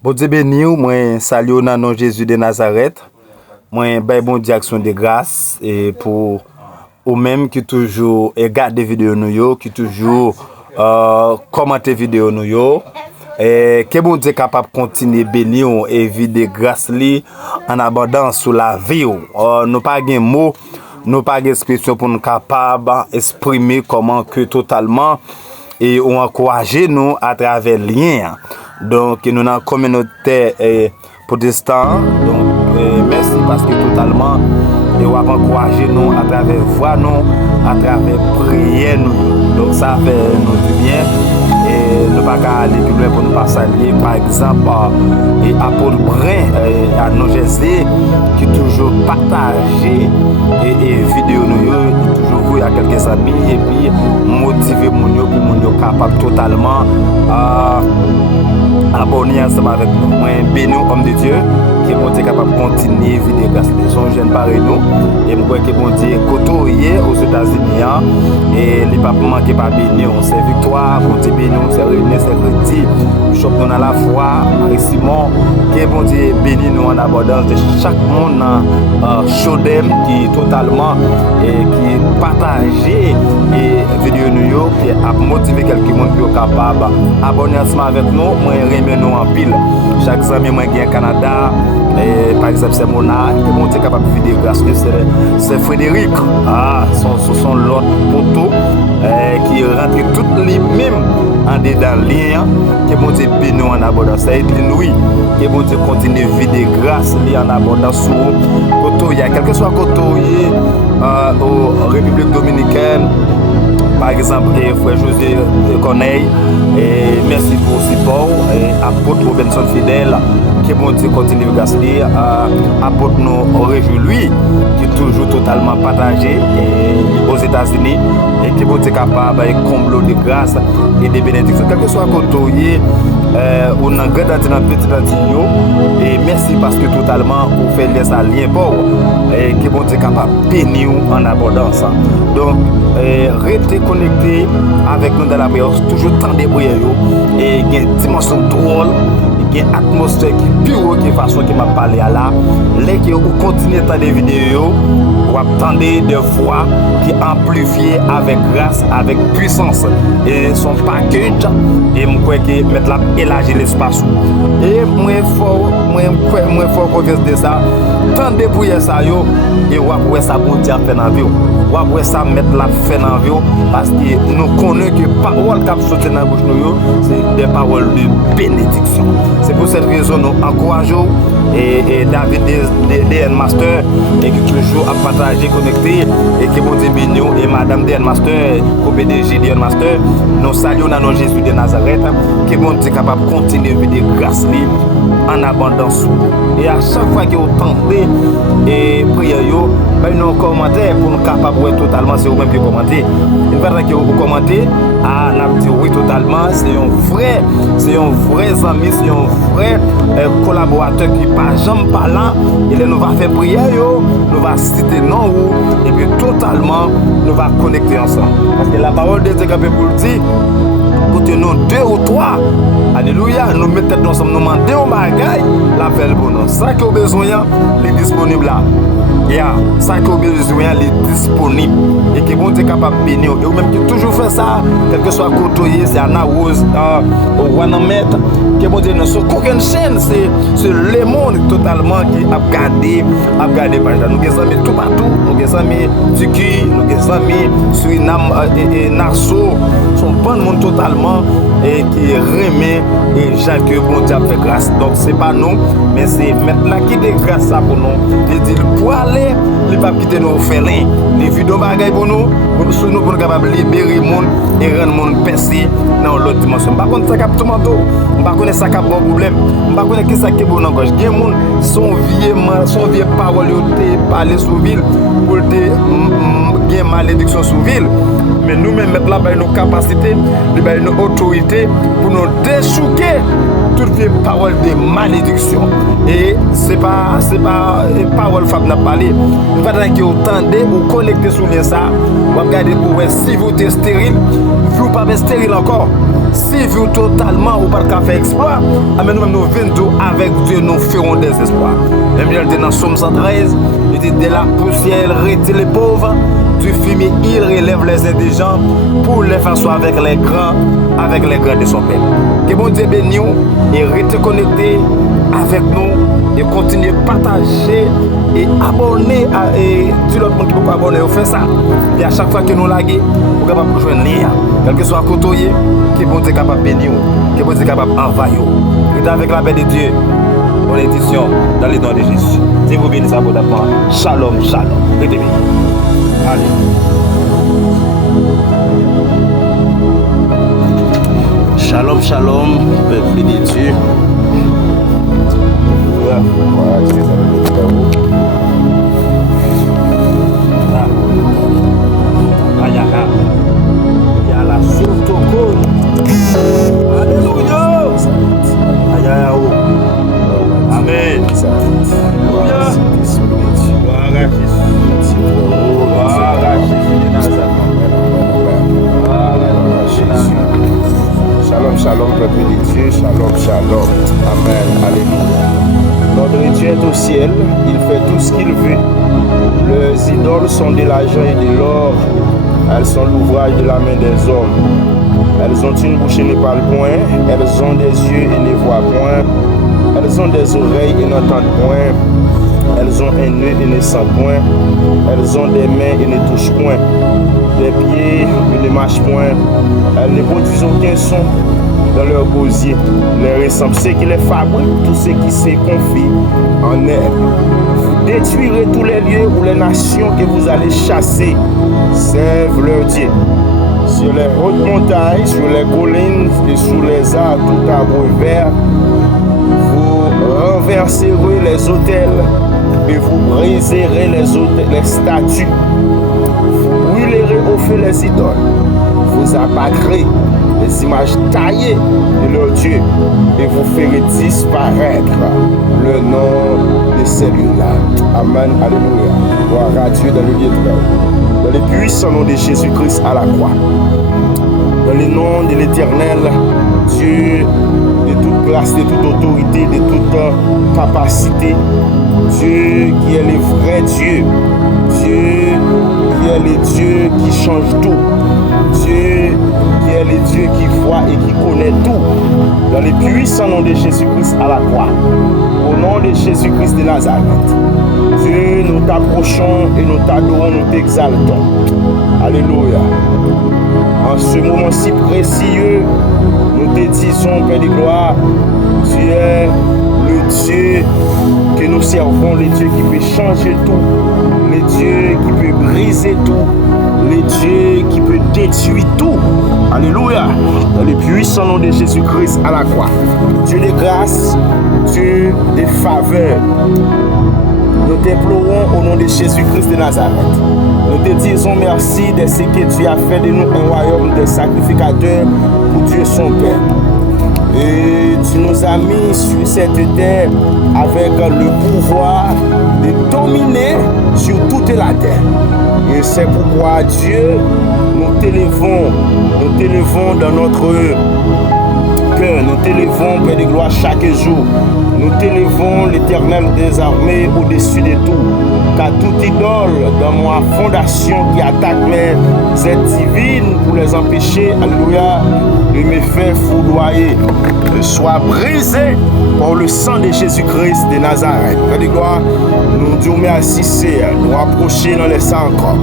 Bon Dieu béni, moi salue au nom de Jésus de Nazareth. Moi ben bon Dieu action de grâce et pour ou même qui toujours regarde des vidéos nous yo, qui toujours commenter vidéo nous yo. Et que bon Dieu capable continuer bénir et vider grâce li en abondance sur la vie. Nous pas gain mot, nous pas gain expression pour nous capable exprimer comment que totalement et on encourager nous à travers lien. Donc nous dans la communauté protestante. Donc merci parce que totalement et on va encourager nous à travers voix nous, à travers prière nous. Donc ça fait nous du bien. Et ne pas aller plus loin pour nous pas saluer par exemple et Apôtre Brin à nos Jésus qui toujours partagé et vidéo nous toujours vu à quelques amis et puis motiver mon yo pour mon yo capable totalement abonner ensemble avec nous. Moi béni homme de Dieu qui bon Dieu capable continuer vidéo grâce les gens jeunes pareil nous et moi que bon Dieu côtoyer aux États-Unis et les pas manquer pas béni on c'est victoire bon Dieu béni c'est réuni c'est crédit bishop nous à la foi Marie Simon que bon Dieu béni nous en abondance de chaque monde chaudem qui totalement et qui partager et vidéo nous qui a motivé quelqu'un monde qui est capable abonner ensemble avec nous moi remet nous en pile chaque ami moi qui est au Canada et par exemple c'est Mona qui bon Dieu capable vidéo grâce c'est Frédéric son l'autre poteau qui rentre toutes les mêmes en dedans lien que bon Dieu béni en abondance ça Edline oui que bon Dieu continue vidéo grâce li en abondance sur côté il y a quelque soit côté au République dominicaine par exemple frère José Corneille et merci pour ce support et apôtre Robinson Fidèle que bon Dieu continue grâce li apôtre nous réjouit lui qui est toujours totalement partagé et aux États-Unis et que bon Dieu capable de combler de grâce et de bénédictions quel que soit côté ou dans grand dans petit radio et merci parce que totalement vous fait les alliés pour et que bon Dieu capable bénir en abondance donc restez connecté avec nous dans la prière toujours tant de prières et il y a une dimension drôle il y a une atmosphère qui pure qui façon qui m'a parlé à là les que vous continuez à des vidéos vous attendez des voix qui amplifient avec grâce avec puissance et son package et je crois que mettre là élargir l'espace et moi fort confiance de ça tant de prières ça yo et ouais ça bon Dieu fait dans vie ouais ça mettre la fait dans vie parce que nous connaissons que parole qui sortent dans bouche nous c'est des paroles de bénédiction c'est pour cette raison nous encourageons et David DN Master et qui toujours a partagé connecté et qui bon Dieu béni et madame DN Master co-PDG DN Master nous saluons dans Jésus de Nazareth qui bon Dieu capable continuer de grâce en abondance et à chaque fois que vous tentez et prière yo ben nos commentaires pour nous capable totalement c'est vous même qui commenter une fois que vous commentez n'a dit oui totalement c'est un vrai ami c'est un vrai collaborateur qui pas jamais parlant il nous va faire prière yo nous va citer non et puis totalement nous va connecter ensemble parce que la parole de Dieu capable pour dire côté nous deux ou trois alléluia nous mettons ensemble nous demander un bagage la fait le bonheur ça que besoin il est disponible là ça que besoin il est disponible et que bon Dieu capable bénir et même qui toujours fait ça quel que soit côtoyer c'est Anna Rose au Wanamet que bon Dieu ne sur aucune chaîne c'est le monde totalement qui a gardé page nous des amis tout partout nous des amis Tiki nous des amis Suriname et Nassau sont bon monde totalement et qui remet et gens que bon Dieu fait grâce donc c'est pas nous mais c'est maintenant qui de grâce ça pour nous il dit pour aller il va quitter nos félins les vidéos bagaille pour nous pour capable libérer monde et rendre monde percé dans l'autre dimension par contre ça cap tout manteau pas connaître ça cap bon problème pas connaître qui ça qui bon encore gen monde son vieux parole te parler sous ville pour te gen malédiction sous ville mais nous même mettre là nos capacités nos autorités pour nous déchouquer toutes les paroles de malédiction et c'est pas parole femme n'a parlé pendant que vous tendez ou connecter sur les ça vous regardez pour si vous êtes stérile vous pas stérile encore Si vous totalement ou pas de faire exploit, mais nous-mêmes nous venons avec Dieu, nous ferons des espoirs. Même je le dis dans Somme 113, il dit de la poussière retire les pauvres, du fumier il relève les indigents pour les faire soit avec les grands de son peuple. Que bon Dieu bénisse et restez connectés avec nous et continuez à partager et abonner et tout l'autre monde qui peut abonner au fait ça. Et à chaque fois que nous laguons, vous êtes capable de jouer lien, quel que soit côté, que bon Dieu est capable de bénir, que bon Dieu est capable d'envahir. Restez avec la paix de Dieu. Bonne édition dans les noms de Jésus. Si vous bénissez abondamment, shalom, shalom. Restez bien. Allez. Shalom, shalom, peuple de Dieu. Voilà, c'est ça. Il y a la sourtocole. Alléluia. Amen. Alléluia. Gloire à Jésus. Gloire à Jésus. Shalom, shalom, peuple de Dieu. Shalom, shalom. Amen. Alléluia. Notre Dieu est au ciel. Il fait tout ce qu'il veut. Les idoles sont de l'argent et de l'or. Elles sont l'ouvrage de la main des hommes. Elles ont une bouche et ne parlent point. Elles ont des yeux et ne voient point. Elles ont des oreilles et n'entendent point. Elles ont un nez et ne sentent point. Elles ont des mains et ne touchent point. Des pieds et ne marchent point. Elles ne produisent aucun son dans leur gosier. Les ressemblent ceux qui les fabriquent, tous ceux qui se confient en elles. Vous détruirez tous les lieux où les nations que vous allez chasser servent leur Dieu. Sur les hautes montagnes, sur les collines et sous les arbres, tout arbre vert, vous renverserez les autels et vous briserez les statues. Vous brûlerez au feu les idoles. Vous abattrez les images taillées de leur Dieu et vous ferez disparaître le nom de celui-là. Amen. Alléluia. Gloire à Dieu dans le lieu de l'homme. Dans le puissant nom de Jésus-Christ à la croix. Dans le nom de l'Éternel, Dieu de toute grâce, de toute autorité, de toute capacité. Dieu qui est le vrai Dieu. Dieu qui est le Dieu qui change tout. Dieu qui est le Dieu qui voit et qui connaît tout. Dans le puissant nom de Jésus-Christ à la croix. Au nom de Jésus-Christ de Nazareth. Dieu, nous t'approchons et nous t'adorons, nous t'exaltons. Alléluia. En ce moment si précieux, nous te disons, Père de gloire, tu es le Dieu que nous servons, le Dieu qui peut changer tout, le Dieu qui peut briser tout, le Dieu qui peut détruire tout. Alléluia. Dans le puissant nom de Jésus-Christ à la croix. Dieu de grâce, Dieu de faveur. Nous t'implorons au nom de Jésus-Christ de Nazareth. Nous te disons merci de ce que tu as fait de nous un royaume de sacrificateurs pour Dieu son Père. Et tu nous as mis sur cette terre avec le pouvoir de dominer sur toute la terre. Et c'est pourquoi Dieu, nous t'élevons dans notre cœur, nous t'élevons, Père de gloire, chaque jour. Nous t'élevons, l'Éternel des armées, au-dessus de tout. Car toute idole dans ma fondation qui attaque mes êtres divines pour les empêcher, alléluia, de me faire foudroyer, soit brisé par le sang de Jésus-Christ de Nazareth. Père de gloire, nous disons merci, Seigneur, nous approcher dans les sangs encore.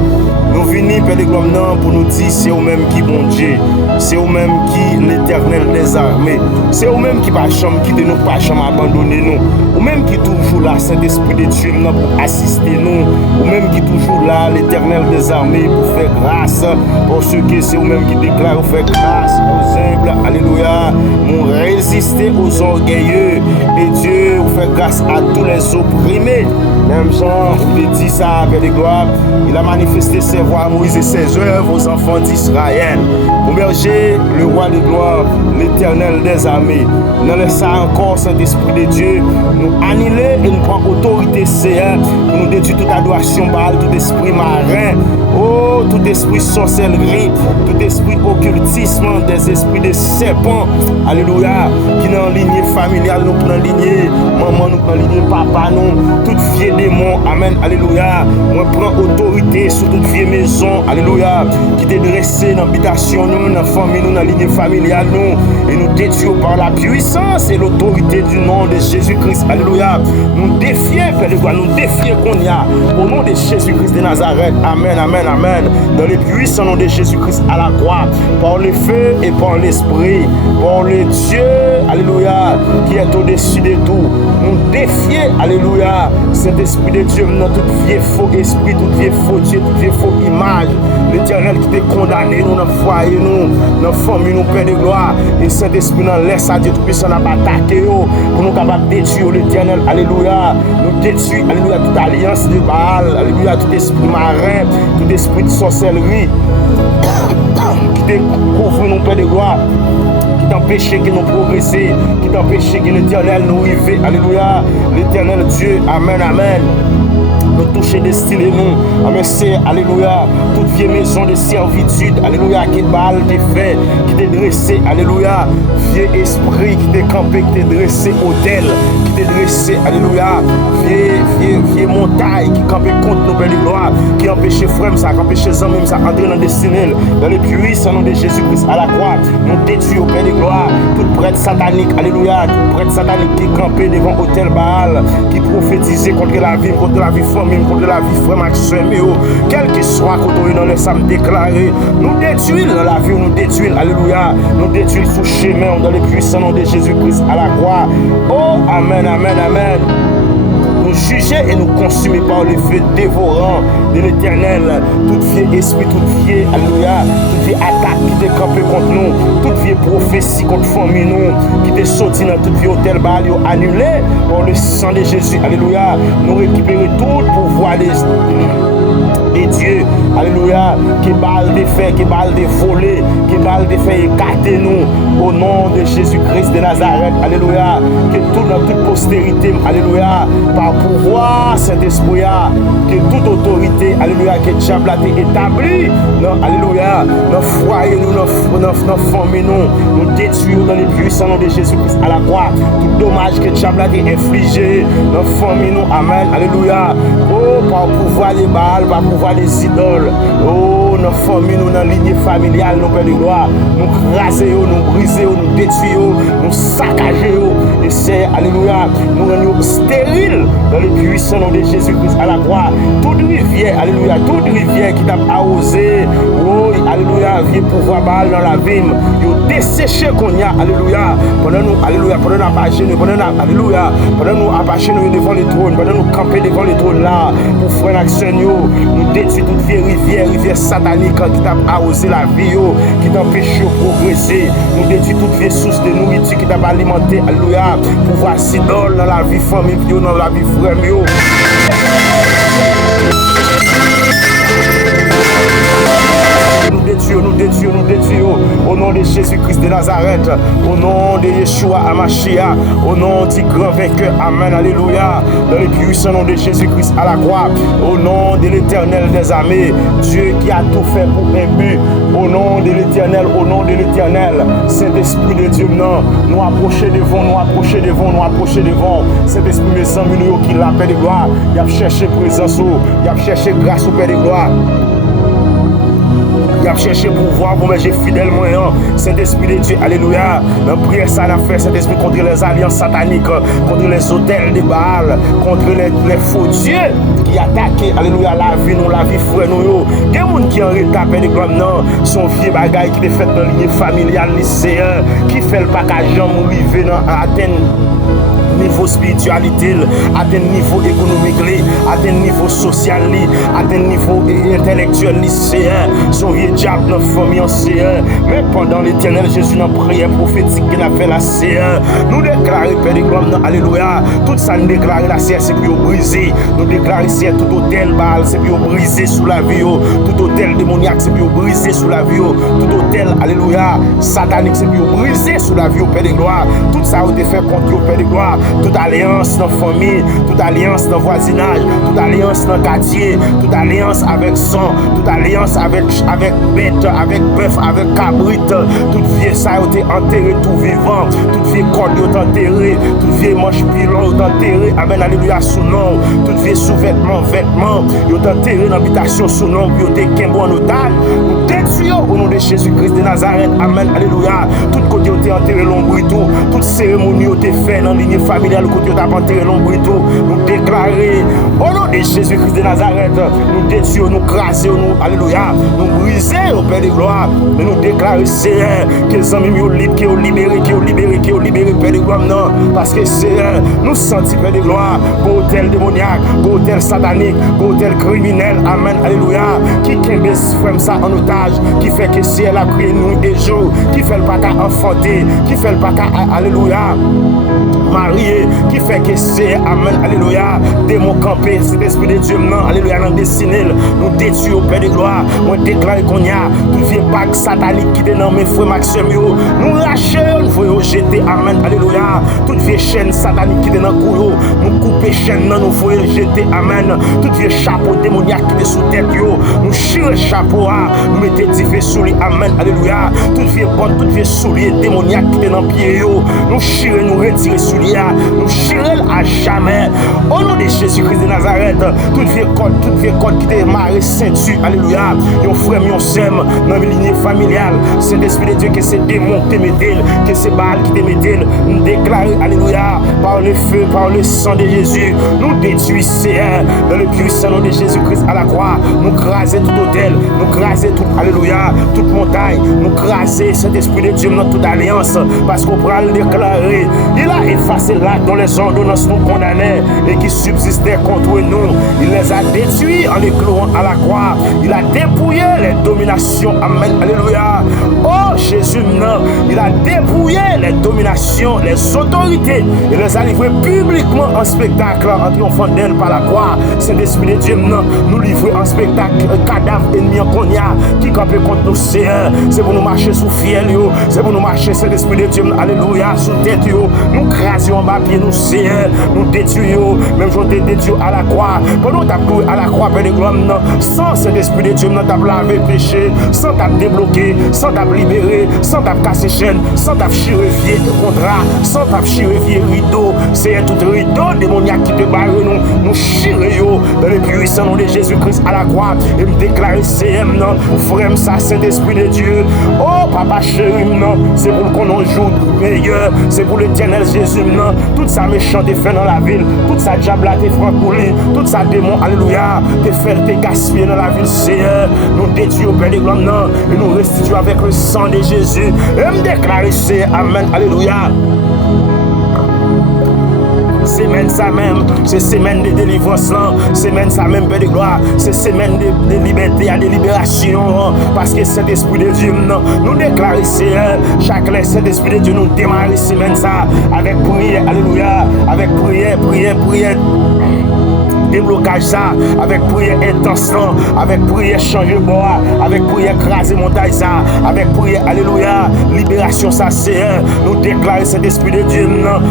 Nous venons, Père de gloire, pour nous dire c'est au-même qui bon Dieu, c'est au-même qui l'Éternel des armées, c'est au-même qui va jamais quitter nous, pas jamais abandonner nous, ou même qui toujours là, Saint-Esprit de Dieu pour assister nous, ou même qui toujours là, l'Éternel des armées pour faire grâce, pour ceux qui c'est au-même qui déclare, faire grâce aux humbles, alléluia, nous résister aux orgueilleux, et Dieu vous fait faire grâce à tous les opprimés. Même Jean, vous te dit ça, Père de gloire, il a manifesté ses voies à Moïse et ses œuvres aux enfants d'Israël. Pour berger, le roi de gloire, l'éternel des armées. Nous laissons encore Saint-Esprit de Dieu nous annuler et nous prendre autorité Seigneur pour nous détruire toute adoration Baal, tout esprit marin, oh, tout esprit sorcellerie, tout esprit occultisme, des esprits de serpents, alléluia, qui dans la lignée familiale, nous prenons lignée, maman nous prenons lignée, papa nous, toute vieille démon, amen, alléluia, on prend autorité sur toute vieille maison, alléluia, qui est dressée dans l'habitation, nous, dans la famille, nous, dans la lignée familiale, nous, et nous détruisons par la puissance et l'autorité du nom de Jésus-Christ, alléluia, nous défions, Père de gloire, nous défions qu'on y a, au nom de Jésus-Christ de Nazareth, amen, amen, amen, dans le puissant nom de Jésus-Christ à la croix, par le feu et par l'esprit, par le Dieu, alléluia, qui est au-dessus de tout, nous défions, alléluia, cet esprit de Dieu, dans tout vieux faux esprit, tout vieux faux Dieu, tout vieux faux image, l'éternel qui t'est condamné, nous, dans le foyer, nous, dans la famille, nous, Père de gloire, et cet esprit, nous laisse à Dieu, tout puissant, n'a pas attaqué, pour nous capables de détruire l'éternel, alléluia, nous détruire, alléluia, toute alliance de Baal, alléluia, tout esprit marin, tout esprit de sorcellerie, qui te couvre, nous, Père de gloire, qui t'empêchait que nous progresser, qui t'empêchait que l'éternel nous arrive, alléluia, l'éternel Dieu, amen, amen. Nous toucher destiné nous, amen, c'est, alléluia, toute vieille maison de servitude, alléluia, qui Baal t'est fait, qui t'est dressé, alléluia, vieux esprit qui t'est campé, qui t'est dressé hôtel, qui t'est dressé, alléluia, vieux montagne qui campé contre nos belles gloires, qui empêchait frère, ça, qui empêchait les hommes, ça, entrer dans le destiné, dans les puissants nom de Jésus-Christ à la croix, nous détruisons au Père de gloire, toute prêtre satanique, alléluia, toute prêtre satanique qui est campé devant hôtel Baal, qui prophétisait contre la vie famille, contre la vie frère Maxime, quel que soit côté dans les samedis déclarés, nous détruisons dans la vie, nous détruisons, alléluia, nous détruisons sous chemin dans les puissants nom de Jésus-Christ à la croix. Oh, amen, amen, amen. Nous juger et nous consumer par le feu dévorant de l'éternel, toute vieille esprit, toute vieille, alléluia, toute vieille attaque qui est campée contre nous, toute vieille prophétie contre famille nous, qui est sorti dans toute vieille hôtel Baal, annulé par le sang de Jésus, alléluia, nous récupérer tout le pouvoir des dieux, alléluia, qui Baal de fait, qui Baal de voler, qui Baal de fait écarter nous, au nom de Jésus-Christ de Nazareth, alléluia, que tout dans toute postérité, alléluia, par pouvoir Saint-Esprit, que toute autorité, alléluia, que diable a été établi, non, alléluia, dans foyer nous, dans famille nous détruisons dans les puissants nom de Jésus-Christ à la croix, tout dommage que diable a été infligé dans famille nous, amen, alléluia, oh, par pouvoir des Baal, par pouvoir des idoles, oh, dans famille nous, dans lignée familiale, nous, Père de gloire, nous craser, nous briser, nous détruire, nous saccager, et c'est, alléluia, nous rendons stériles dans le puissant nom de Jésus-Christ à la croix. Toute rivière, alléluia, toute rivière qui t'a arrosé, oh, alléluia, vient pouvoir Baal dans la vie, yo desséché qu'on y a, alléluia, pendant nous, alléluia, pendant nous apacher, alléluia, pendant nous apacher nous devant le trône, pendant nous camper devant le trône là, pour faire l'action, nous détruire toute vieille rivière satanique qui t'a arrosé la vie, qui t'empêche de progresser, nous détruire toute vieille source de nourriture qui t'a alimenté, alléluia, pouvoir s'idole dans la vie famille, dans la vie frère, nous détruisons au nom de Jésus-Christ de Nazareth, au nom de Yeshua Amashia, au nom du grand vainqueur, amen, alléluia, dans le puissant nom de Jésus-Christ à la croix, au nom de l'éternel des armées, Dieu qui a tout fait pour un but, au nom de l'éternel, Saint-Esprit de Dieu, non, nous approcher devant, Saint-Esprit mes amis, qui l'appelle de gloire, il a cherché présence, il a cherché grâce au Père de gloire. Il a cherché pouvoir pour manger fidèlement Saint-Esprit de Dieu, alléluia. Dans prière, ça a fait Saint-Esprit contre les alliances sataniques, contre les hôtels de Baal, contre les faux dieux qui attaquent, alléluia, la vie, nous, la vie frère, nous. Il y a des gens qui ont retapé de gloire, non, son vieux bagaille qui est fait dans la lignée familiale lycéen, qui fait le package, arriver dans Athènes. niveau spiritualité, atteindre niveau économique, atteindre niveau social, atteindre niveau intellectuel, son vieux diable dans la famille en CE. Mais pendant l'éternel Jésus dans prière prophétique qu'il a fait la CE, nous déclarons, Père de gloire, alléluia, tout ça nous déclarons la CE, c'est pour briser. Nous déclarons CE, tout hôtel Baal, c'est pour briser sous la vie, tout hôtel démoniaque, c'est pour briser sous la vie, tout hôtel, alléluia, satanique, c'est pour briser sous la vie, Père de gloire. Tout ça a été fait contre le Père de gloire. Toute alliance dans la famille, toute alliance dans le voisinage, toute alliance dans le quartier, toute alliance avec sang, toute alliance avec bête, avec bœuf, avec cabrit, toute vie ça a été enterré tout vivant, toute vie corde est enterré, toute vie manche pilon est enterré, amen, alléluia, sous nom, toute vie sous-vêtements, est enterré dans l'habitation sous nom, est été en otage, nous détruisons au nom de Jésus-Christ de Nazareth, amen, alléluia, tout côté est enterré l'ombre et tout, toute cérémonie est faite dans la ligne familiale, côté est enterré l'ombre et tout, nous déclarons au nom de Jésus-Christ de Nazareth, nous détruisons, nous crasons, nous, alléluia, nous brisons au Père de gloire, nous déclarons, Seigneur, que les amis sont libres, qui ont libéré, Père de gloire, non, parce que Seigneur, nous sentons, Père de gloire, pour hôtel démoniaque, pour hôtel satanique, pour hôtel criminel, amen, alléluia, qui frame ça en otage, qui fait que si elle a prié nuit et jour, qui fait le pas qu'à enfanter, qui fait le pas qu'à, alléluia, marié, qui fait que c'est, amen, alléluia, démon campé, cet esprit de Dieu, non, alléluia, dans destiné, nous détruisons au Père de gloire, on déclare qu'on y a, tout vieux bac satanique qui est dans mes frères Maxime, nous lâchons, nous voyons jeter, amen, alléluia, toute vieille chaîne satanique qui est dans le cou, nous couper chaîne, nous voyons jeter, amen, tout vieux chapeau démoniaque qui est sous tête, nous chirons chapeau, nous mettons du feu sous lui, amen, alléluia, tout vieux botte, tout vieux soulier démoniaque qui est dans le pied, nous chirons, nous retirons sous lui, nous chirons à jamais, au nom de Jésus-Christ de Nazareth, tout vieux code qui est marré ceinture, alléluia, yon frère, yon sème, dans la lignée familiale, c'est l'esprit de Dieu que c'est démon qui te met, que c'est Baal qui te met, nous déclarons, alléluia, par le feu, par le sang de Jésus, nous détruisons, dans le puissant nom de Jésus-Christ à la croix, nous crasons tout hôtel, nous crasons tout, alléluia, toute montagne, nous crasons cet esprit de Dieu dans toute alliance, parce qu'on pourra le déclarer, il a effacé l'acte dont les ordonnances nous condamnaient et qui subsistaient contre nous, il les a détruits en les clouant à la croix, il a dépouillé les dominations, amen, alléluia, oh Jésus, non, il a dépouillé les dominations, les autorités, et les a livrés publiquement en spectacle, en triomphant d'elle par la croix, c'est l'esprit de Dieu, non, nous livrer en spectacle, cadavre ennemi en cognac, qui campait contre nous, c'est pour nous marcher sous fiel, c'est pour nous marcher, c'est l'esprit de Dieu, alléluia, sous tête, nous crasions en bas pied, nous Seigneur, nous détruisons, même si on te détruit à la croix, pendant que tu as à la croix, Père de gloire, sans cet esprit de Dieu, tu as lavé péché, sans t'as débloqué, sans t'as libéré, sans t'as cassé chaîne, sans t'as chirurgié contrat, sans t'as chirurgié rideau, c'est tout rideau démoniaque qui te barre, nous chirurgions dans le puissant nom de Jésus-Christ à la croix, et me déclarer CM, non, frère, ça, Saint-Esprit de Dieu, oh papa chéri, non, c'est pour qu'on en joue meilleur, c'est pour l'éternel Jésus, non, tout ça méchant te fait dans la ville, tout ça diable te francouli, tout ça démon, alléluia, te fait te gaspiller dans la ville, Seigneur, nous détruisons au Père de gloire, non, et nous restituons avec le sang de Jésus, et me déclarer, c'est amen, alléluia. Semaine ça même, c'est semaine de délivrance là, semaine ça même, Père de gloire, c'est semaine de liberté, de libération, parce que cet esprit de Dieu, nous déclarons, Seigneur, chaque cet esprit de Dieu nous démarre semaine ça, avec prière, alléluia, avec prière, déblocage ça, avec prière intense, avec prière changer bois, avec prière craser montagne ça, avec prière, alléluia, libération ça, Seigneur, nous déclarons cet esprit de Dieu,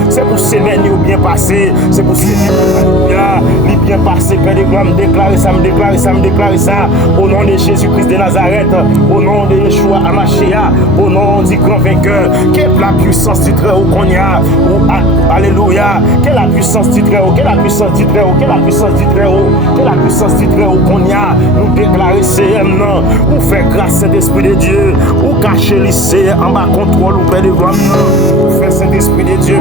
c'est pour semaine bien passé, c'est pour semaine, alléluia, bien passé, Père de gloire, me déclarer ça, au nom de Jésus-Christ de Nazareth, au nom de Yeshua Amashia, au nom du grand vainqueur, quelle la puissance du Très-Haut qu'on y a, alléluia, quelle la puissance du Très-Haut, quelle la puissance du Très-Haut, quelle la puissance du Très-Haut, quelle la puissance du Très-Haut qu'on y a, nous déclarer CM, non, ou faire grâce à l'Esprit de Dieu, ou cacher lycée en bas contrôle, ou Père de gloire, non, ou faire Saint-Esprit de Dieu,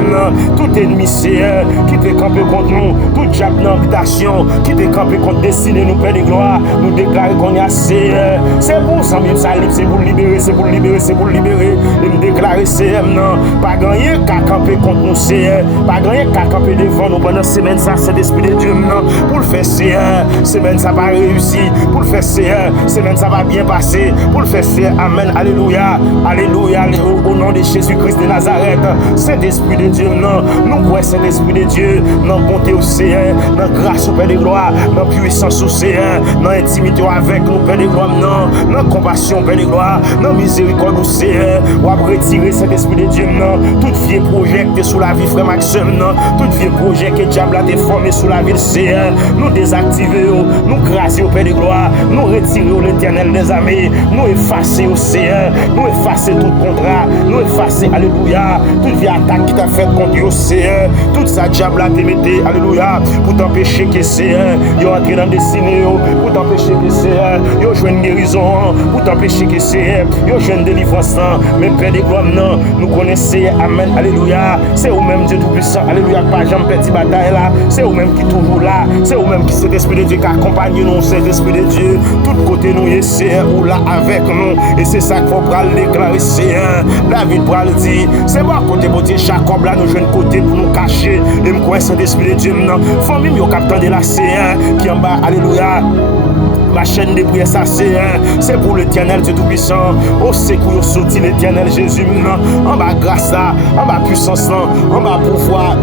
tout ennemi, Seigneur, qui te campé contre nous, tout diable d'habitation, qui te campé contre destiné, nous, Père de gloire, nous déclarer qu'on y a Seigneur. C'est pour ça, même ça, c'est pour libérer, c'est pour libérer, c'est pour libérer. Et nous déclarer, Seigneur, non, pas gagner qu'à camper contre nous, Seigneur, pas gagner qu'à camper devant nous pendant semaine, ça, c'est l'Esprit de Dieu, non, pour le faire, Seigneur, semaine, ça va réussir, pour le faire, Seigneur, semaine, ça va bien passer, pour le faire, Seigneur, amen, alléluia, alléluia, au nom de Jésus-Christ de Nazareth, Saint-Esprit de Dieu, non, nous croyons Saint-Esprit de Dieu, dans bonté au Seigneur, dans grâce au Père de gloire, dans puissance au Seigneur, dans intimité avec nous, Père de gloire, non, dans compassion, Père de gloire, dans miséricorde au Seigneur, ou à retirer cet esprit de Dieu, non, tout vieux projet qui est sous la vie, frère Maxime, non, tout vieux projet que le diable a déformé sous la vie du Seigneur, nous désactiver, nous craser au Père de gloire, nous retirer au l'Éternel des armées, nous effacer au Seigneur, nous effacer tout contrat, nous effacer, alléluia, toute vie attaque qui t'a fait contre le Seigneur, tout ça diable a te metté, alléluia, pour t'empêcher que Seigneur, il entre dans le destinée, pour t'empêcher que Seigneur, il joue une guérison, pour t'empêcher que Seigneur, il joue une délivrance, mais Père de gloire, non, nous connaissons, amen, alléluia, c'est vous-même Dieu Tout-Puissant, alléluia, pas jamais petit bataille là, c'est vous-même qui toujours là, c'est vous-même qui c'est l'Esprit de Dieu qui accompagne nous, c'est l'Esprit de Dieu, tout côté nous, et Seigneur, ou là avec nous, et c'est ça qu'il faut prendre déclarer, Seigneur, David pour le dire, c'est bon côté pour Dieu, Jacob là, nous jouons côté pour nous cacher, et me croire c'est l'Esprit de Dieu, non, famille, au capitaine de la Seigneur, qui en bas, alléluia, ma chaîne de prière, ça c'est pour l'Éternel Dieu Tout-Puissant. Au secours, sorti l'Éternel Jésus, en bas grâce là, en bas puissance là, en bas pouvoir.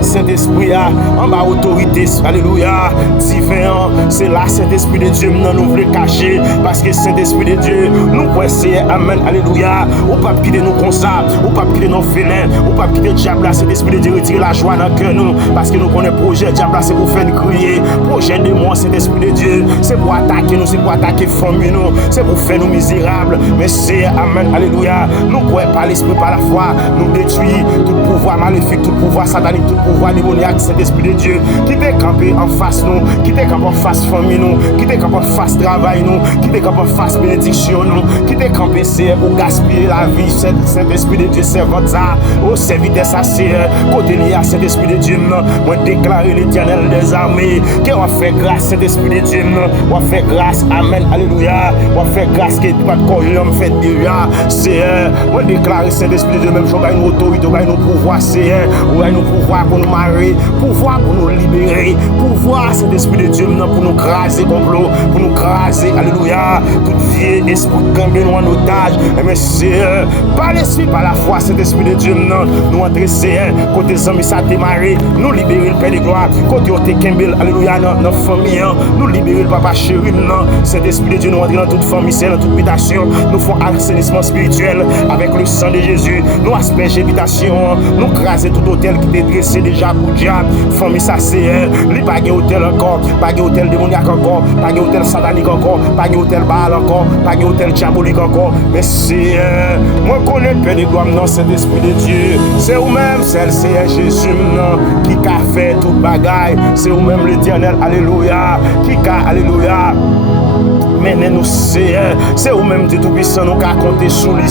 Saint-Esprit, en bas autorité, alléluia, divin, c'est là Saint-Esprit de Dieu, nous voulons cacher, parce que Saint-Esprit de Dieu, nous pouvons amen, alléluia, ou pas quitter nous comme ça, ou pas quitter nos félins, ou pas quitter le diable, Saint-Esprit de Dieu, retirer la joie dans le cœur, nous, parce que nous connaissons le projet, le diable, c'est pour faire crier, projet de moi, Saint-Esprit de Dieu, c'est pour attaquer nous, c'est pour attaquer famille, nous, c'est pour faire nous misérables, mais c'est, amen, alléluia, nous croyons par l'esprit, par la foi, nous détruire tout pouvoir maléfique, tout pouvoir satanique, tout pouvoir démoniaque, Saint-Esprit de Dieu, qui t'est campé en face nous, qui t'est campé en face famille nous, qui t'est campé en face travail nous, qui t'est campé en face bénédiction nous, qui t'est campé c'est pour gaspiller la vie, Saint-Esprit de Dieu, servante ça, au serviteur ça c'est, côté lié à Saint-Esprit de Dieu, moi déclarer l'Éternel des armées, qui va faire grâce, Saint-Esprit de Dieu, va faire grâce, amen, alléluia, va faire grâce que pas de corps l'homme fait déjà, c'est, moi déclarer Saint-Esprit de Dieu, même je vais nous autorité, va nous pouvoir, c'est, va nous pouvoir pour nous marier, pouvoir pour nous libérer, pouvoir cet esprit de Dieu pour nous craser complot, pour nous craser, alléluia, tout vieux esprit camber nous en otage, mais c'est par l'esprit, par la foi, cet esprit de Dieu nous entrer, c'est côté amis ça démarrer, nous libérer le Père de gloire, côté au Kembel, alléluia, dans famille, nous libérer le papa chéri, cet esprit de Dieu nous entrer dans toute famille, c'est dans toute habitation, nous font assainissement spirituel avec le sang de Jésus, nous asperger habitation, nous craser tout hôtel qui est dressé déjà pour diable, famille ça c'est, li pas de hôtel encore, pas de hôtel démoniaque encore, pas de hôtel satanique encore, pas de hôtel Baal encore, pas de hôtel diabolique encore, mais c'est, moi connais le Père de gloire, non, c'est l'Esprit de Dieu, c'est vous-même, c'est le Seigneur Jésus, non, qui a fait toute bagaille, c'est vous-même l'Éternel, alléluia, qui a, alléluia, menez-nous, c'est vous-même Dieu Tout-Puissant, nous pas compter sur lui,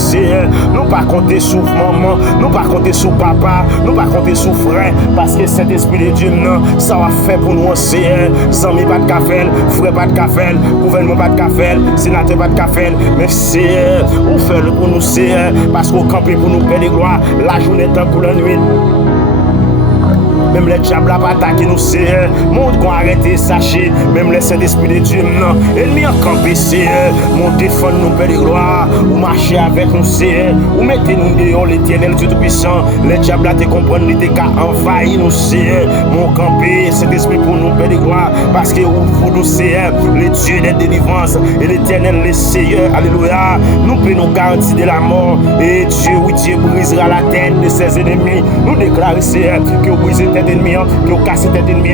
nous pas compter sur maman, nous pas compter sur papa, nous pas compter sur frère, parce que cet esprit de Dieu, non, ça va faire pour nous, c'est, amis pas de café, frère pas de café, gouvernement pas de café, sénateur pas de café, mais c'est, on fait le pour nous, c'est, parce qu'on campe pour nous, Père de gloire, la journée tant pour la nuit. Même les diables pas attaquer nous, c'est monde qu'on arrête, sachez, même les Saint-Esprit de Dieu, non, ennemi en campé, c'est mon défendre nous, Père de gloire, ou marcher avec nous, c'est ou mettez nous dehors, l'Éternel Dieu Tout-Puissant, les diables te comprennent, les dégâts envahir nous, c'est mon campé, cet esprit pour nous, Père de gloire, parce que pour nous, c'est le Dieu des délivrances, et l'Éternel, le Seigneur, alléluia, nous pouvons nous garantir de la mort, et Dieu, oui, Dieu brisera la tête de ses ennemis, nous déclarons, c'est que vous brisez tête ennemi, qui ont cassé tête ennemi,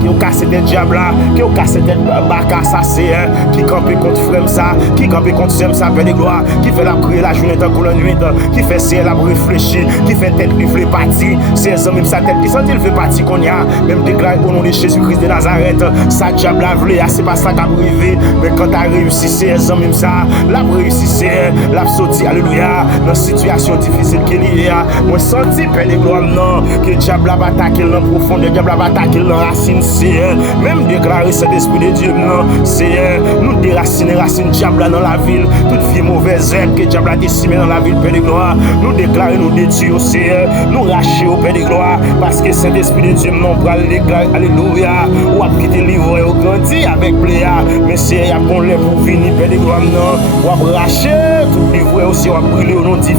qui ont cassé tête diable là, qui ont cassé tête baka ça c'est qui campé contre frère ça, qui campé contre Sem ça Père de gloire, qui fait la prière la journée tant que la nuit, qui fait ciel la réfléchir, qui fait tête li fait partie, c'est même sa tête qui sent il fait partie qu'on y a, même déclaré au nom de Jésus-Christ de Nazareth, ça diable la vle, c'est pas ça qu'a privé, mais quand t'as réussi c'est même ça, la réussi c'est la sortie alléluia dans situation difficile qu'il y a, moi senti Père de gloire non, que diable a attaqué dans profondeur, diable a attaqué dans racine c'est même déclarer cet esprit de Dieu non, c'est nous déraciner racine diable dans la ville, toute vie mauvaise herbe que diable a décimé dans la ville Père de gloire, nous déclarer nous détruire c'est nous racher au Père de gloire parce que cet esprit de Dieu non pour aller déclarer alléluia ou à quitter livre au grandi avec pléa mais c'est y a qu'on lève pour venir Père de gloire non ou à racher tout livre aussi ou à brûler au nom de Dieu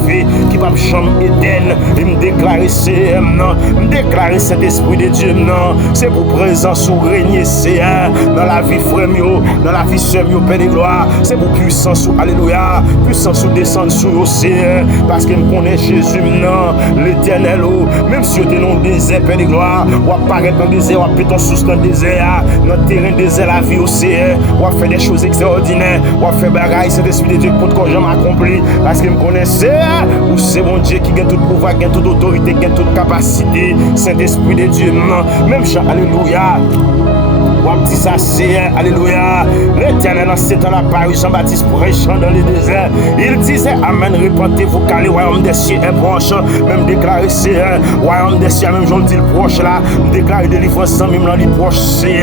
qui va chambre Éden et me déclarer c'est non me déclarer cet esprit de Dieu non c'est pour présence ou régner c'est dans la vie frère dans la vie sœur Père de gloire c'est pour puissance ou alléluia puissance ou descendre sur c'est parce que me connaît Jésus non l'éternel même si tu es dans le désert Père de gloire ou apparaître dans le désert ou péter ton sous dans le désert dans le terrain désert la vie aussi ou faire des choses extraordinaires ou faire bagaille cet esprit de Dieu pour que j'aime accompli parce que me connaît ou c'est mon Dieu qui gagne tout pouvoir gagne toute autorité gagne toute capacité Saint-Esprit de Dieu non même Jean alléluia on dit ça c'est alléluia l'éternel en ces temps-là Paris Jean-Baptiste prêchant dans le désert il disait amen repentez-vous car le royaume des cieux est proche même déclaré c'est royaume des cieux même j'en dis le proche là déclaré délivrance même dans les proches c'est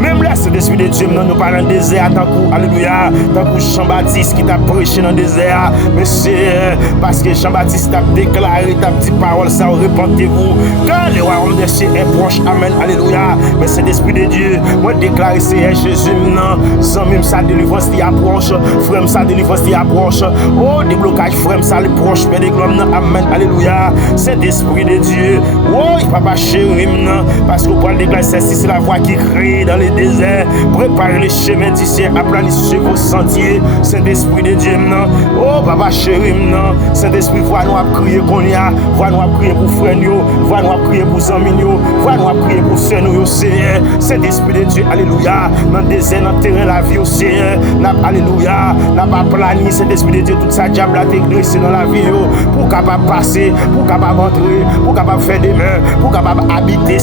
même là c'est l'esprit de Dieu nous parlons dans le désert tant que alléluia tant que Jean-Baptiste qui t'a prêché dans le désert mais c'est parce que Jean-Baptiste t'a déclaré ta petite parole ça repentez-vous car le royaume des cieux est proche amen alléluia mais c'est l'esprit de Dieu moi déclarer c'est Jésus non sans même sa délivrance qui approche frère sa délivrance qui approche oh déblocage frère ça le proche Père de gloire amen alléluia c'est l'esprit de Dieu oh papa chéri non parce que pour déclarer c'est la voix qui crie dans les déserts préparer les chemins d'ici aplanissez vos sentiers c'est l'esprit de Dieu non oh papa chéri non c'est l'esprit voix nous a crier qu'on y a voix nous a crier pour frère nous voix nous a crier pour amis nous voix nous a crier pour sœur nous c'est l'esprit de Dieu alléluia dans le désert dans le terrain la vie aussi alléluia n'a pas planifié cet esprit de Dieu tout ça diable a dégraissé dans la vie pour capable passer pour capable entrer pour capable faire des mains pour capable habiter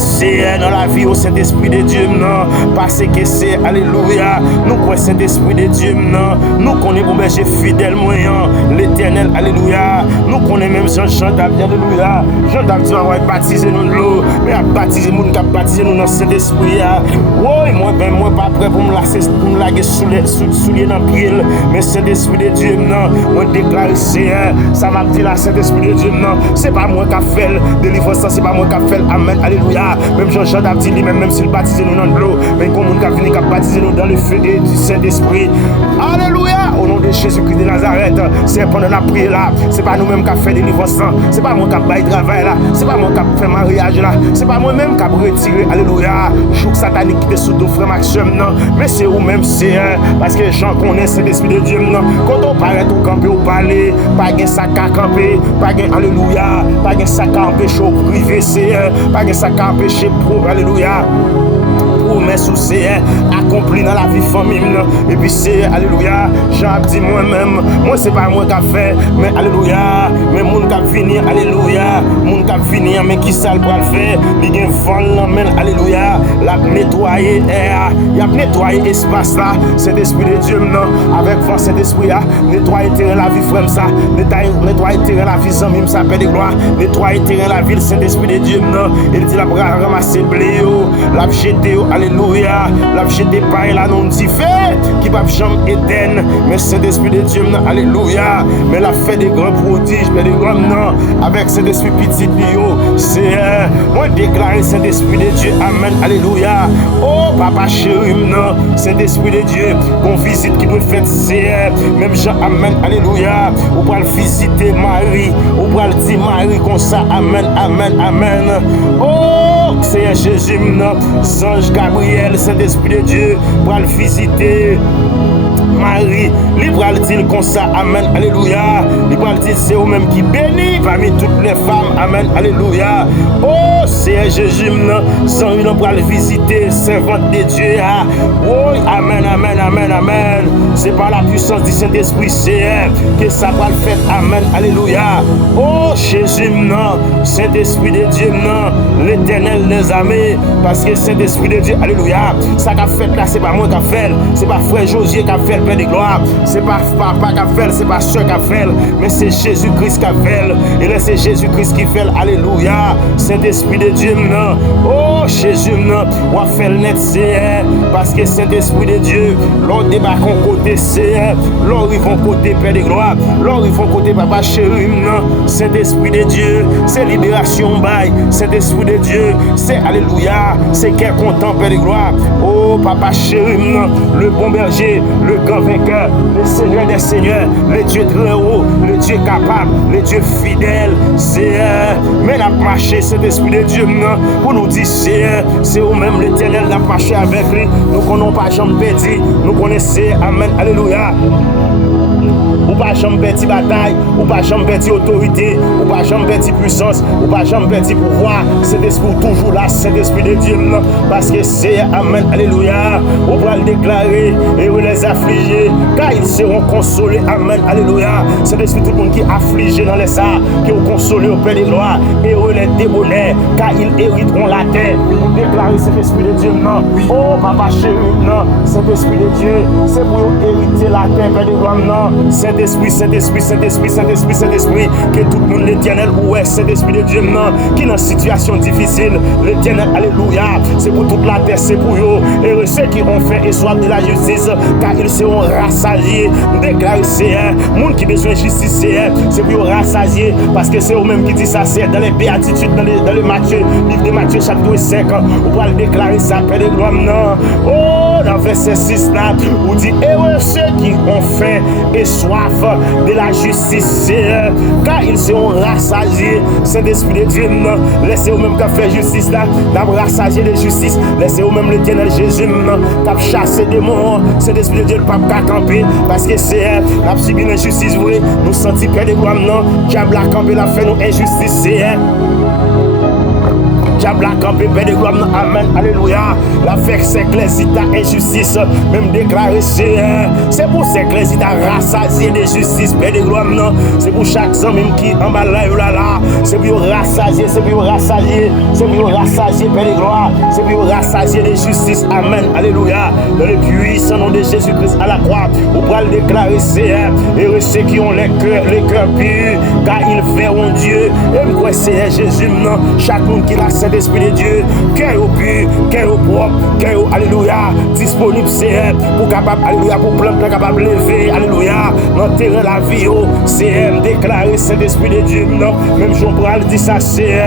dans la vie au Saint-Esprit de Dieu non parce que c'est alléluia nous croyons Saint-Esprit de Dieu non nous connaissons bon berger fidèle moyen l'éternel alléluia nous connaissons même Jean David alléluia Jean David va baptiser nous de l'eau mais à baptiser nous cap baptiser nous dans Saint-Esprit oui moi pas prêt pour me lasser pour me laguer soulier dans pied mais Saint-Esprit de Dieu non moi déclare c'est ça m'a dit là Saint-Esprit de Dieu non c'est pas moi qui a fait délivrance c'est pas moi qui a fait amen alléluia même Jean David dit lui-même même s'il baptise nous dans l'eau mais comme on a venu baptiser nous dans le feu du Saint-Esprit alléluia au nom de Jésus-Christ de Nazareth c'est pendant la prière là c'est pas nous-mêmes qui a fait délivrance c'est pas moi qui a bail travail là c'est pas moi qui a fait mariage là c'est pas moi-même qui a retiré alléluia jour satanique qui est sous ton frère Maxime non mais c'est ou même c'est parce que Jean connaît cet esprit de Dieu non quand on paraît au camper au parler pas gain sac à camper pas gain alléluia pas gain sac à empêcher au privé c'est pas gain sac à empêcher pour alléluia promesse c'est accompli dans la vie famille et puis c'est alléluia Jean dit moi-même moi c'est pas moi qui a fait mais alléluia mais moun qui venir alléluia moun qui venir mais qui ça le pour le faire il gain vent mais alléluia la nettoyer air il a nettoyer espace là cet esprit de Dieu non avec vent cet esprit là nettoyer terrain la vie frère ça nettoyer terrain la vie sans même ça Père de gloire nettoyer terrain la ville cet esprit de Dieu non il dit la ramasser blé la jeter alléluia la jeter paille là non dit fait qui va jamais Éden mais cet esprit de Dieu non alléluia mais la fait des grands prodiges mais des grands non avec cet esprit petit bio c'est moi déclarer cet esprit de Dieu amen alléluia oh papa chéri non cet esprit de Dieu qu'on visite qui doit faire c'est même Jean amen alléluia ou pour visiter Marie ou pour dire Marie comme ça amen amen amen oh c'est Jésus non Ange Gabriel Saint-Esprit de Dieu pour le visiter Marie, li pral dire comme ça, amen, alléluia. Li pral dire c'est vous-même qui bénit parmi toutes les femmes, amen, alléluia. Oh, c'est Jésus, sans lui, on pral visiter, servante de Dieu. Oh, amen, amen, amen, amen. C'est par la puissance du Saint-Esprit, c'est que ça va le faire, amen, alléluia. Oh, Jésus, Saint-Esprit de Dieu, l'Éternel des armées, parce que Saint-Esprit de Dieu, alléluia, ça qu'a fait là, c'est pas moi qui a fait, c'est pas frère Josier qui a fait, Père de gloire, c'est pas papa qui a fait, c'est pas soeur qui a fait, mais c'est Jésus-Christ qui a fait, et là c'est Jésus-Christ qui fait, alléluia, Saint-Esprit de Dieu, oh Jésus, on va faire net, c'est parce que Saint-Esprit de Dieu, l'on débarque en côté, c'est l'on arrive en côté, Père de gloire, l'on arrive en côté, papa chéri, Saint-Esprit de Dieu, c'est libération, bail, Saint-Esprit de Dieu, c'est alléluia, c'est qu'un content, Père de gloire, oh papa chéri, le bon berger, le grand vainqueur, le Seigneur des seigneurs, le Dieu très haut, le Dieu capable, le Dieu fidèle, c'est mais n'a marché cet esprit de Dieu pour nous dire c'est vous-même l'Éternel n'a marché avec lui, nous connaissons pas jamais perdu, nous connaissons, amen, alléluia. Ou pas jamais perdre bataille, ou pas jamais perdre autorité, ou pas jamais perdre puissance, ou pas jamais perdre pouvoir. C'est esprit toujours là, c'est l'esprit de Dieu, parce que c'est amen, alléluia. On va le déclarer et on les affliger, car ils seront consolés, amen, alléluia. C'est l'esprit tout le monde qui est affligé dans les arts, qui est consolé au Père de gloire, et on les débonnaire, car ils hériteront la terre. Déclarer cet esprit de Dieu, non. Oh, papa chéri, non. Cet esprit de Dieu, c'est pour hériter la terre, Père de gloire, non. Saint-Esprit, Saint-Esprit, Saint-Esprit, Saint-Esprit, Saint-Esprit, que tout le monde l'Éternel, ouais, Saint-Esprit de Dieu, non, qui est dans une situation difficile, l'Éternel, alléluia, c'est pour toute la terre, c'est pour eux, et ceux qui ont fait et soif de la justice, car ils seront rassasiés, déclarés, c'est un monde qui a besoin de justice, c'est pour eux rassasiés, parce que c'est eux-mêmes qui disent ça, c'est dans les béatitudes, dans le Matthieu, livre de Matthieu, chapitre 5, on va le déclarer ça, Père de gloire, non, oh, dans verset 6 là, on dit, et ceux qui ont fait et soif de la justice, car ils seront rassasiés. Saint-Esprit de Dieu, laissez vous-même qui fait justice là, d'avoir rassasié de justice, laissez vous-même l'Éternel Jésus qui a chassé des morts. Saint-Esprit de Dieu, le pape qui a campé, parce que c'est la subi l'injustice, oui, nous sentons Père de gloire, non, diable a campé, la fait nous injustice, diable a campé, Père de gloire, amen, alléluia. La fait c'est clésita injustice, même déclaré c'est pour ces clésita rassasié de justice, Père de gloire, c'est pour chaque homme même qui en bas là, c'est pour rassasier, c'est pour rassasier, c'est pour rassasier, Père de gloire, c'est pour rassasier de justice, amen, alléluia. Dans le puissant nom de Jésus-Christ à la croix, vous pouvez le déclarer, et ceux qui ont les cœurs purs, car ils verront Dieu, et vous c'est Jésus, chaque monde qui l'a Saint-Esprit de Dieu, cœur au pur, cœur au propre, cœur au alléluia, disponible c'est pour capable, alléluia, pour plein capable lever, alléluia, dans terrain la vie, c'est déclarer Saint-Esprit de Dieu, non, même Jean Paul dit ça, c'est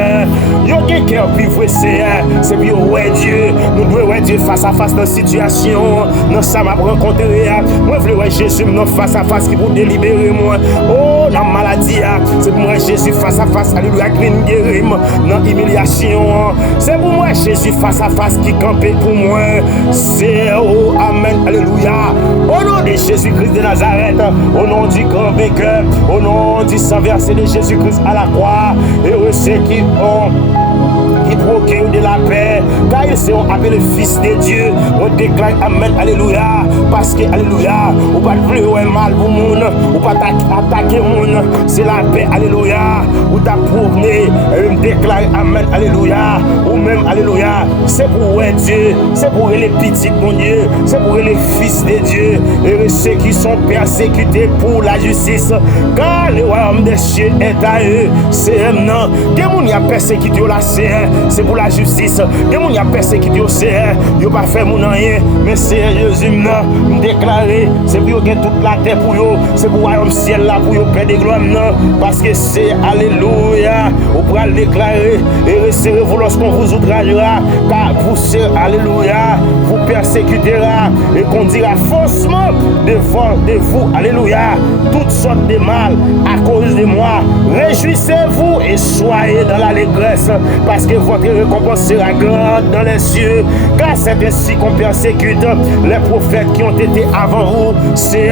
yo qui cœur vivre, c'est pour ouais Dieu, nous devons ouais Dieu face à face dans situation, dans ça m'a rencontré, moi je veux ouais Jésus, non face à face qui pour délibérer moi, oh, dans maladie, c'est pour moi Jésus face à face, alléluia, qui vient guérir, dans humiliation. C'est pour moi Jésus face à face qui campait pour moi. C'est oh amen, alléluia. Au nom de Jésus-Christ de Nazareth, au nom du grand vainqueur, au nom du sang versé de Jésus-Christ à la croix, et ceux qui procurent de la paix, car ils seront appelés fils de Dieu. On déclare amen, alléluia, parce que alléluia, ou pas de plus ou un mal pour le monde, ou pas attaquer le monde, c'est la paix, alléluia, ou t'as promené, et on déclare amen, alléluia, ou même alléluia, c'est pour Dieu, c'est pour les petits mon Dieu, c'est pour les fils de Dieu, et ceux qui sont persécutés pour la justice, car le royaume des cieux est à eux, c'est un nom, des gens qui ont persécuté la c'est pour la justice. Des gens qui ont persécuté au CR, ils n'ont pas fait mon rien, mais c'est Jésus nous déclaré, c'est pour que toute la terre pour eux, c'est pour le ciel là pour eux, Père de gloire, parce que c'est alléluia. Au le déclarer, et resserrez-vous lorsqu'on vous outragera, car vous serez, alléluia, vous persécutera, et qu'on dira faussement de vous, alléluia, toutes sortes de mal à cause de moi. Réjouissez-vous et soyez dans l'allégresse, parce que votre récompense sera grande dans les cieux, car c'est ainsi qu'on persécute les prophètes qui ont été avant vous. C'est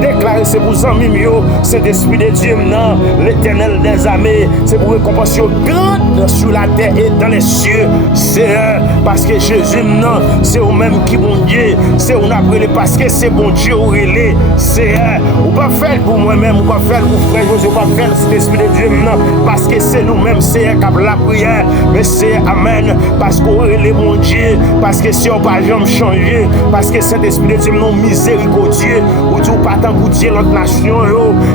déclarer, c'est pour amis mieux, c'est l'esprit de Dieu, non, l'Éternel des armées, c'est pour récompense grande sur la terre et dans les cieux. C'est parce que Jésus, non, c'est vous-même qui bon Dieu, c'est on a brûlé parce que c'est bon Dieu ou relé. C'est ou pas faire pour moi-même, ou pas faire pour frère José, ou pas faire cet esprit de Dieu, non, parce que c'est nous-mêmes, c'est qui la prière, mais c'est amen, parce qu'on relé mon Dieu, parce que si on pas jamais changer, parce que cet esprit de Dieu, non, miséricordieux, ou tout pas tant pour Dieu, l'autre nation,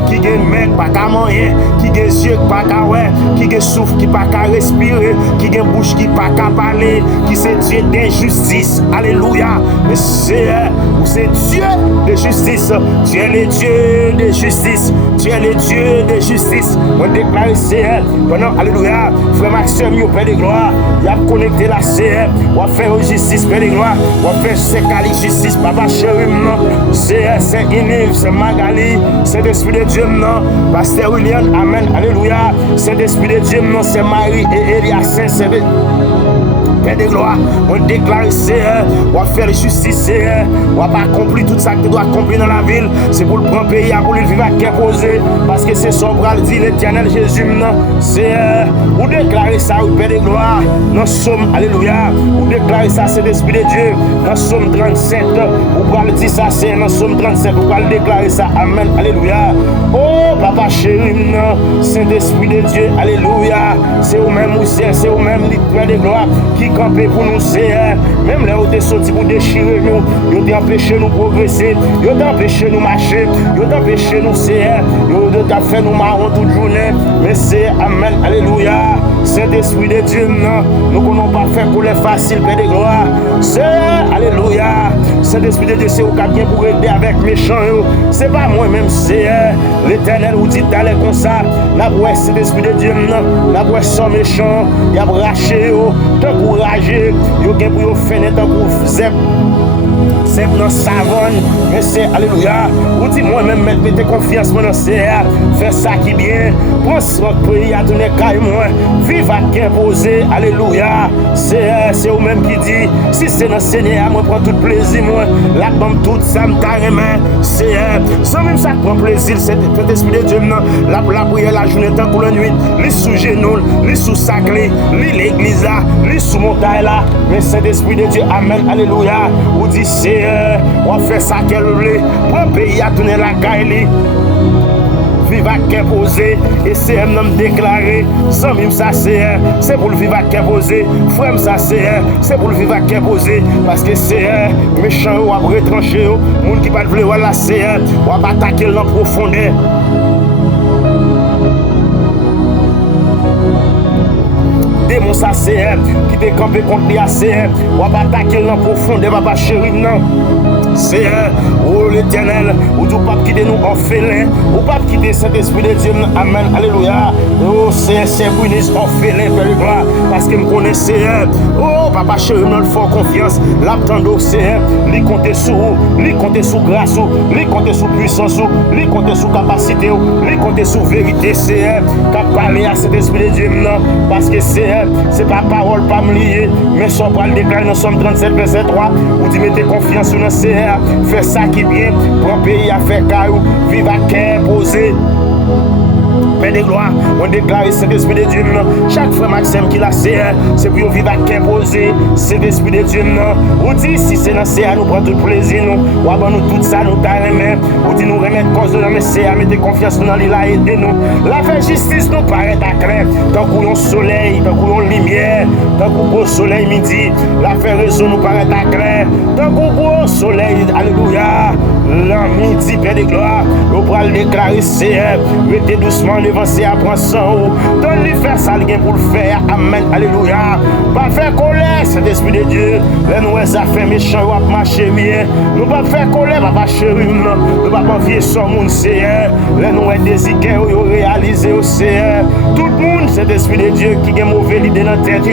qui gagne mec, pas qu'à manger, qui gagne yeux, pas qu'à ouais, qui gagne souffle, qui pas qu'à respirer, qui gagne bouche, qui pas qu'à parler, qui c'est Dieu d'injustice, alléluia, mais c'est Dieu de justice, Dieu est le Dieu de justice, Dieu est le Dieu de justice. On déclare c'est pendant, alléluia, frère Maxime, au Père de gloire, il a connecté la CR, on va faire justice, Père de gloire, on va faire Sekali justice, Papa chéri, non, c'est Iniv, c'est Magali, c'est l'esprit de Dieu, non, Pasteur William, amen, alléluia, c'est l'esprit de Dieu, non, c'est Marie et Elias, c'est Père de gloire, on déclare on va faire justice, on va pas accomplir tout ça qui doit accomplir dans la ville. C'est pour le prendre pays, pour le vivre à posé. Parce que c'est son bras, dit l'Éternel Jésus. C'est pour déclarer ça, Père de gloire. Nous sommes, alléluia, pour déclarer ça, c'est l'Esprit de Dieu. Nous sommes 37, pour le dire ça, c'est nous sommes 37, pour le déclarer ça, amen, alléluia. Oh, papa chéri, Saint-Esprit de Dieu, alléluia. C'est vous-même, c'est vous-même, Père de gloire, qui camper pour nous, c'est même là où t'es sorti pour déchirer nous, ils t'ont empêché nous progresser, ils t'ont empêché nous marcher, ils t'ont empêché nous c'est, ils t'ont fait nous marron toute journée, mais c'est amen, alléluia, Saint-Esprit de Dieu, non, nous ne pouvons pas faire pour les faciles, Père de gloire, c'est alléluia, Saint-Esprit de Dieu, c'est au cabien pour aider avec méchants, c'est pas moi-même, c'est l'Éternel vous dit d'aller comme ça, la boîte, Saint-Esprit de Dieu, non, la boîte sans méchant, il y a braché, tant courageux, yo gen pour yo fene tant pour zep dans savane, mais c'est alléluia. Ou dis moi-même, mettez confiance dans c'est faire ça qui bien. Pense votre pays à donner caille moi. Vive à qu'imposer, alléluia. C'est vous-même qui dit, si c'est dans le Seigneur, moi prends tout plaisir, moi. La bombe toute ça me carrément. C'est sans même ça prend plaisir, c'est l'esprit de Dieu. La prière la journée tant pour la nuit. Les sous genoux, les sous sacrés, les l'église là, les sous montagne là. Mais c'est l'esprit de Dieu, amen, alléluia. Ou dit c'est on fait ça qu'elle voulait pour un pays à donner la caille. Vive à qu'imposer et c'est un homme déclaré. Sans même ça c'est pour le vivre à qu'imposer. Frère ça c'est pour le vivre à qu'imposer. Parce que c'est méchant ou à retrancher. Moun qui pas vouloir voilà c'est on va attaquer dans profondeur. Démon ça c'est qui te campé contre les ACR. On va attaquer dans profondeur, papa chéri, non. C'est oh l'Éternel, ou du pape quitter nous orphelins, ou pape quitter cet esprit de Dieu, amen, alléluia. Oh c'est Brunis orphelin, Père de gloire, parce que me connaissez. Oh papa chéri, nous fort confiance. L'attendons c'est lui compter sur grâce, lui compter sur puissance, lui compter sur capacité, lui compter sur vérité, c'est qu'a parler à cet esprit de Dieu, non, parce que c'est pas parole pas me lier, mais son pas le déclarer dans Somme 37 verset 3, où tu mettez confiance sur le CR, fais ça qui bien, pour un pays à faire caillou, vive à cœur posé. Père de gloire, on déclare cet esprit de Dieu. Chaque frère Maxime qui l'a c'est pour vivre à cœur posé. Cet esprit de Dieu. On dit si c'est dans le nous prend tout plaisir. Nous avons tout ça, nous t'aimons. On dit nous remettre cause de la CA, mettez confiance dans l'île et aidez-nous. La vraie justice nous paraît à clair. Tant qu'on a un soleil, tant qu'on a une lumière, tant qu'on a un soleil midi. La vraie raison nous paraît à clair. Tant qu'on a un soleil, alléluia. La midi, Père de gloire, nous pourrons le déclarer, c'est mettez doucement devant, c'est à prendre sang. Donne-lui faire ça, pour le faire, amen, alléluia. Pas faire colère, Saint-Esprit de Dieu. Les nous ça fait méchant, ou marcher bien. Nous pas faire colère, papa chéri, nous pas envier son monde, Seigneur. Les nous désirés, ou réaliser au Seigneur. Tout le monde, Saint-Esprit de Dieu, qui a mauvais idée dans la tête,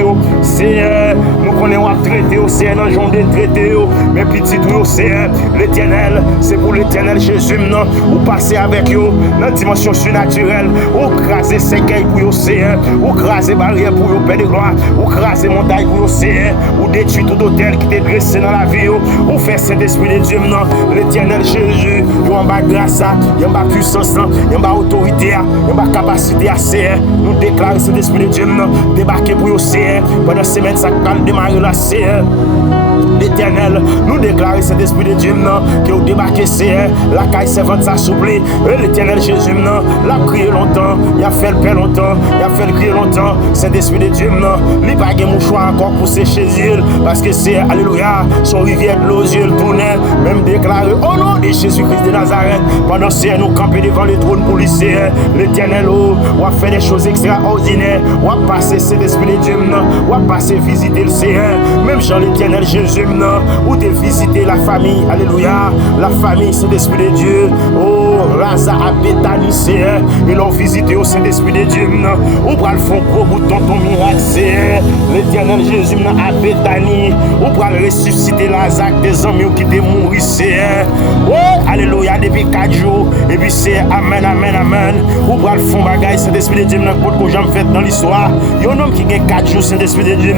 Seigneur. Nous connaissons à traiter au Seigneur, dans le de traiter, mais petit tout, Seigneur. L'éternel, c'est pour l'éternel Jésus, non. Ou passer avec eux dans la dimension surnaturelle, ou craser ses cailles pour eux, Seigneur. Ou craser barrière pour eux, Père de gloire. Ou craser montagne pour eux, Seigneur. Ou détruire tout hôtel qui t'est dressé dans la vie, ou faire cet esprit de Dieu, non. L'éternel Jésus, il y a en bas grâce, il y a en bas puissance, il y a en bas autorité, il y a en bas capacité à Seigneur. Nous déclarons cet esprit de Dieu, non. Débarquer pour eux, Seigneur. Pendant semaine, ça calme démarrer la Seigneur. L'Éternel, nous déclarons cet esprit de Dieu, non, qui a débarqué, Seigneur, la caille servante s'assouplit, et l'Éternel Jésus, non, l'a crié longtemps, il a fait le paix longtemps, il a fait le crier longtemps, cet esprit de Dieu, non, il n'a pas de mouchoir encore pour sécher les yeux, parce que c'est, alléluia, son rivière de l'eau, yeux tournait, même déclaré, au nom de Jésus-Christ de Nazareth, pendant que nous camper devant le trône pour lui, Seigneur, l'Éternel, on va faire des choses extraordinaires, on va passer cet esprit de Dieu, non, on va passer visiter le Seigneur, même Jean l'Éternel Jésus, ou de visiter la famille, alléluia, la famille Saint-Esprit de Dieu, oh, Lazare à Bethanie, Seigneur, ils l'ont visité au Saint-Esprit de Dieu, ou pour le fond gros bouton ton miracle, Seigneur, l'Éternel Jésus à Bethanie, ou pour le ressusciter Lazare, des hommes qui étaient morts, Seigneur, oh, alléluia, depuis 4 jours, et puis c'est amen, amen, amen, ou pour le fond bagaille, Saint-Esprit de Dieu, n'importe quoi j'en fais dans l'histoire, il y a un homme qui a 4 jours, Saint-Esprit de Dieu,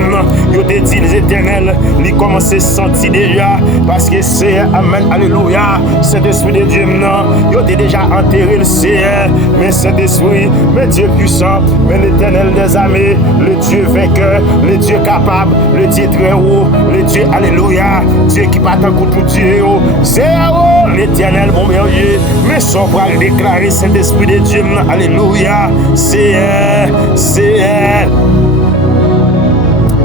il a dit les éternels, il commence senti déjà parce que c'est amen alléluia Saint-Esprit de Dieu non il a déjà enterré le Seigneur mais Saint-Esprit mais Dieu puissant mais l'Éternel des armées le Dieu vainqueur le Dieu capable le Dieu très haut le Dieu alléluia Dieu qui bat un coup de Dieu c'est l'Éternel mon berger mais son bras déclaré Saint-Esprit de Dieu alléluia c'est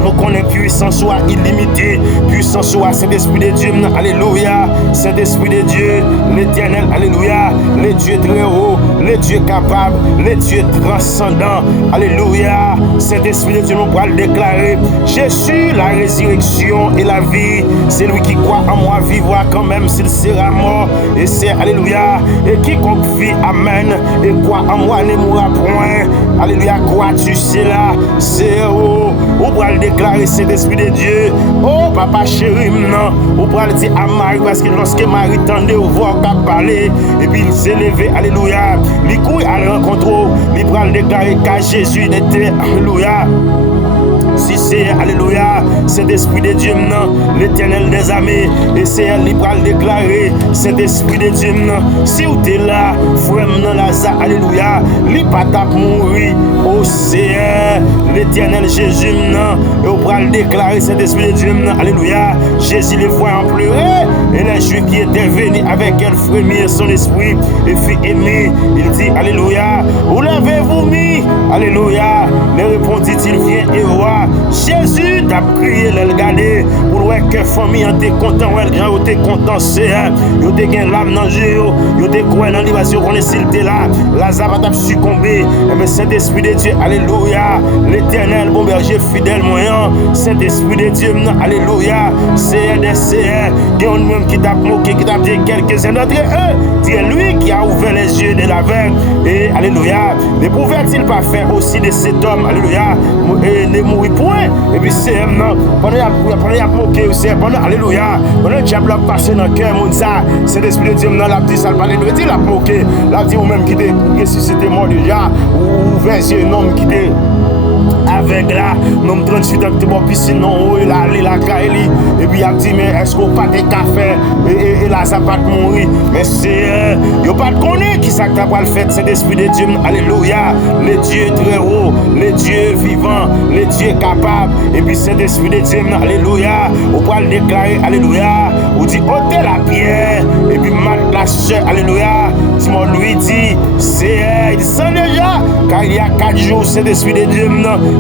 nous connaissons puissance soit illimitée, puissance soit Saint-Esprit de Dieu, alléluia, Saint-Esprit de Dieu, l'Éternel, alléluia, le Dieu très haut, le Dieu capable, le Dieu transcendant, alléluia, Saint-Esprit de Dieu, nous pourrons le déclarer, Jésus, la résurrection et la vie, c'est lui qui croit en moi vivra quand même s'il sera mort, et c'est, alléluia, et quiconque vit, amen, et croit en moi ne mourra point, alléluia, crois-tu cela, c'est ou pour le déclarer cet esprit de Dieu. Oh papa chéri, non. Ou pour le dire à Marie parce que lorsque Marie tendait au voir qu'à parler et puis il s'est levé, alléluia. Il court à la rencontre, il pour le déclarer qu'à Jésus était, alléluia. Si c'est, alléluia, cet esprit de Dieu, non, l'Éternel des armées, et c'est elle qui va le déclarer, cet esprit de Dieu, non, si vous êtes là, frère, non, Lazare, alléluia, il pas tap mourir, oh Seigneur, l'Éternel Jésus, non, et vous va le déclarer, cet esprit de Dieu, non, alléluia, Jésus les voit en pleurer, et les Juifs qui étaient venus avec elle frémir son esprit, et fit aimer, il dit, alléluia, où l'avez-vous mis, alléluia, les répondit-il, viens et vois. Jésus t'a crié le regarder pour voir que famille était content ouais grand était content c'est yo te gain l'âme dans jeu yo te croire dans l'évasion qu'on est s'il était là Lazare t'a succombé mais Saint-Esprit de Dieu alléluia l'Éternel bon berger fidèle moyen Saint-Esprit de Dieu alléluia c'est un même qui t'a moqué qui t'a dit quelques-uns d'entre eux c'est lui qui a ouvert les yeux de l'aveugle et alléluia ne pouvait-il pas faire aussi de cet homme alléluia et ne mourir point et puis c'est pendant il a moqué c'est pendant alléluia pendant le diable a passé dans le cœur mon ça c'est l'esprit de Dieu dans la petite salle parler de il a moqué l'a dit ou même qui était ressuscité mort déjà ou vers un homme qui était avec là, nous 38 ans qui bon piscine non il a allé la caille et puis il a dit mais est-ce qu'on pas de café et là ça pas mourir mais c'est yo pas connaît qui ça t'a pas le fait cet esprit de Dieu alléluia le Dieu très haut le Dieu vivant le Dieu Dieu est capable. Et puis Saint-Esprit de Dieu, alléluia. On peut le déclarer, alléluia. On dit ôtez la pierre. Et puis Marc la sœur, alléluia. Simon lui dit, il sent déjà, car il y a 4 jours, Saint-Esprit de Dieu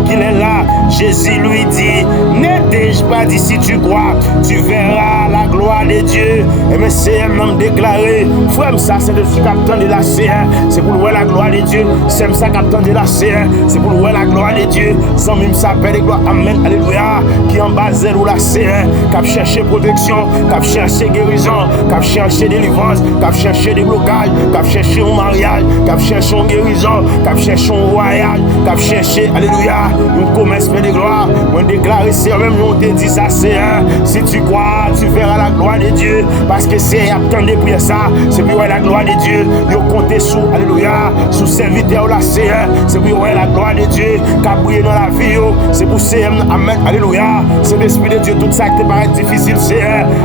qu'il est là. Jésus lui dit, n'ai-je pas dit si tu crois, tu verras la gloire de Dieu. Et mais c'est un homme déclaré, frère, ça c'est le capitaine de la CR, c'est pour louer la gloire de Dieu. C'est ça capitaine de la CR, c'est pour louer la gloire de Dieu. Sans même s'appelle gloire, amen, alléluia. Qui en bas ou la CR, qui a cherché protection, qui a cherché guérison, qui a cherché délivrance, qui a cherché déblocage, qui a cherché un mariage, qui a cherché une guérison, qui a cherché un voyage, qui a cherché, alléluia, un commerce de gloire. On déclare, c'est même on te dit ça, c'est si tu crois, tu verras la gloire de Dieu. Parce que c'est attendre pour ça, c'est pour la gloire de Dieu. Yo compter sous, alléluia, sous serviteur là, c'est pour la gloire de Dieu qui a brillé dans la vie. C'est pour c'est amen, alléluia. C'est l'esprit de Dieu, tout ça qui te paraît difficile, c'est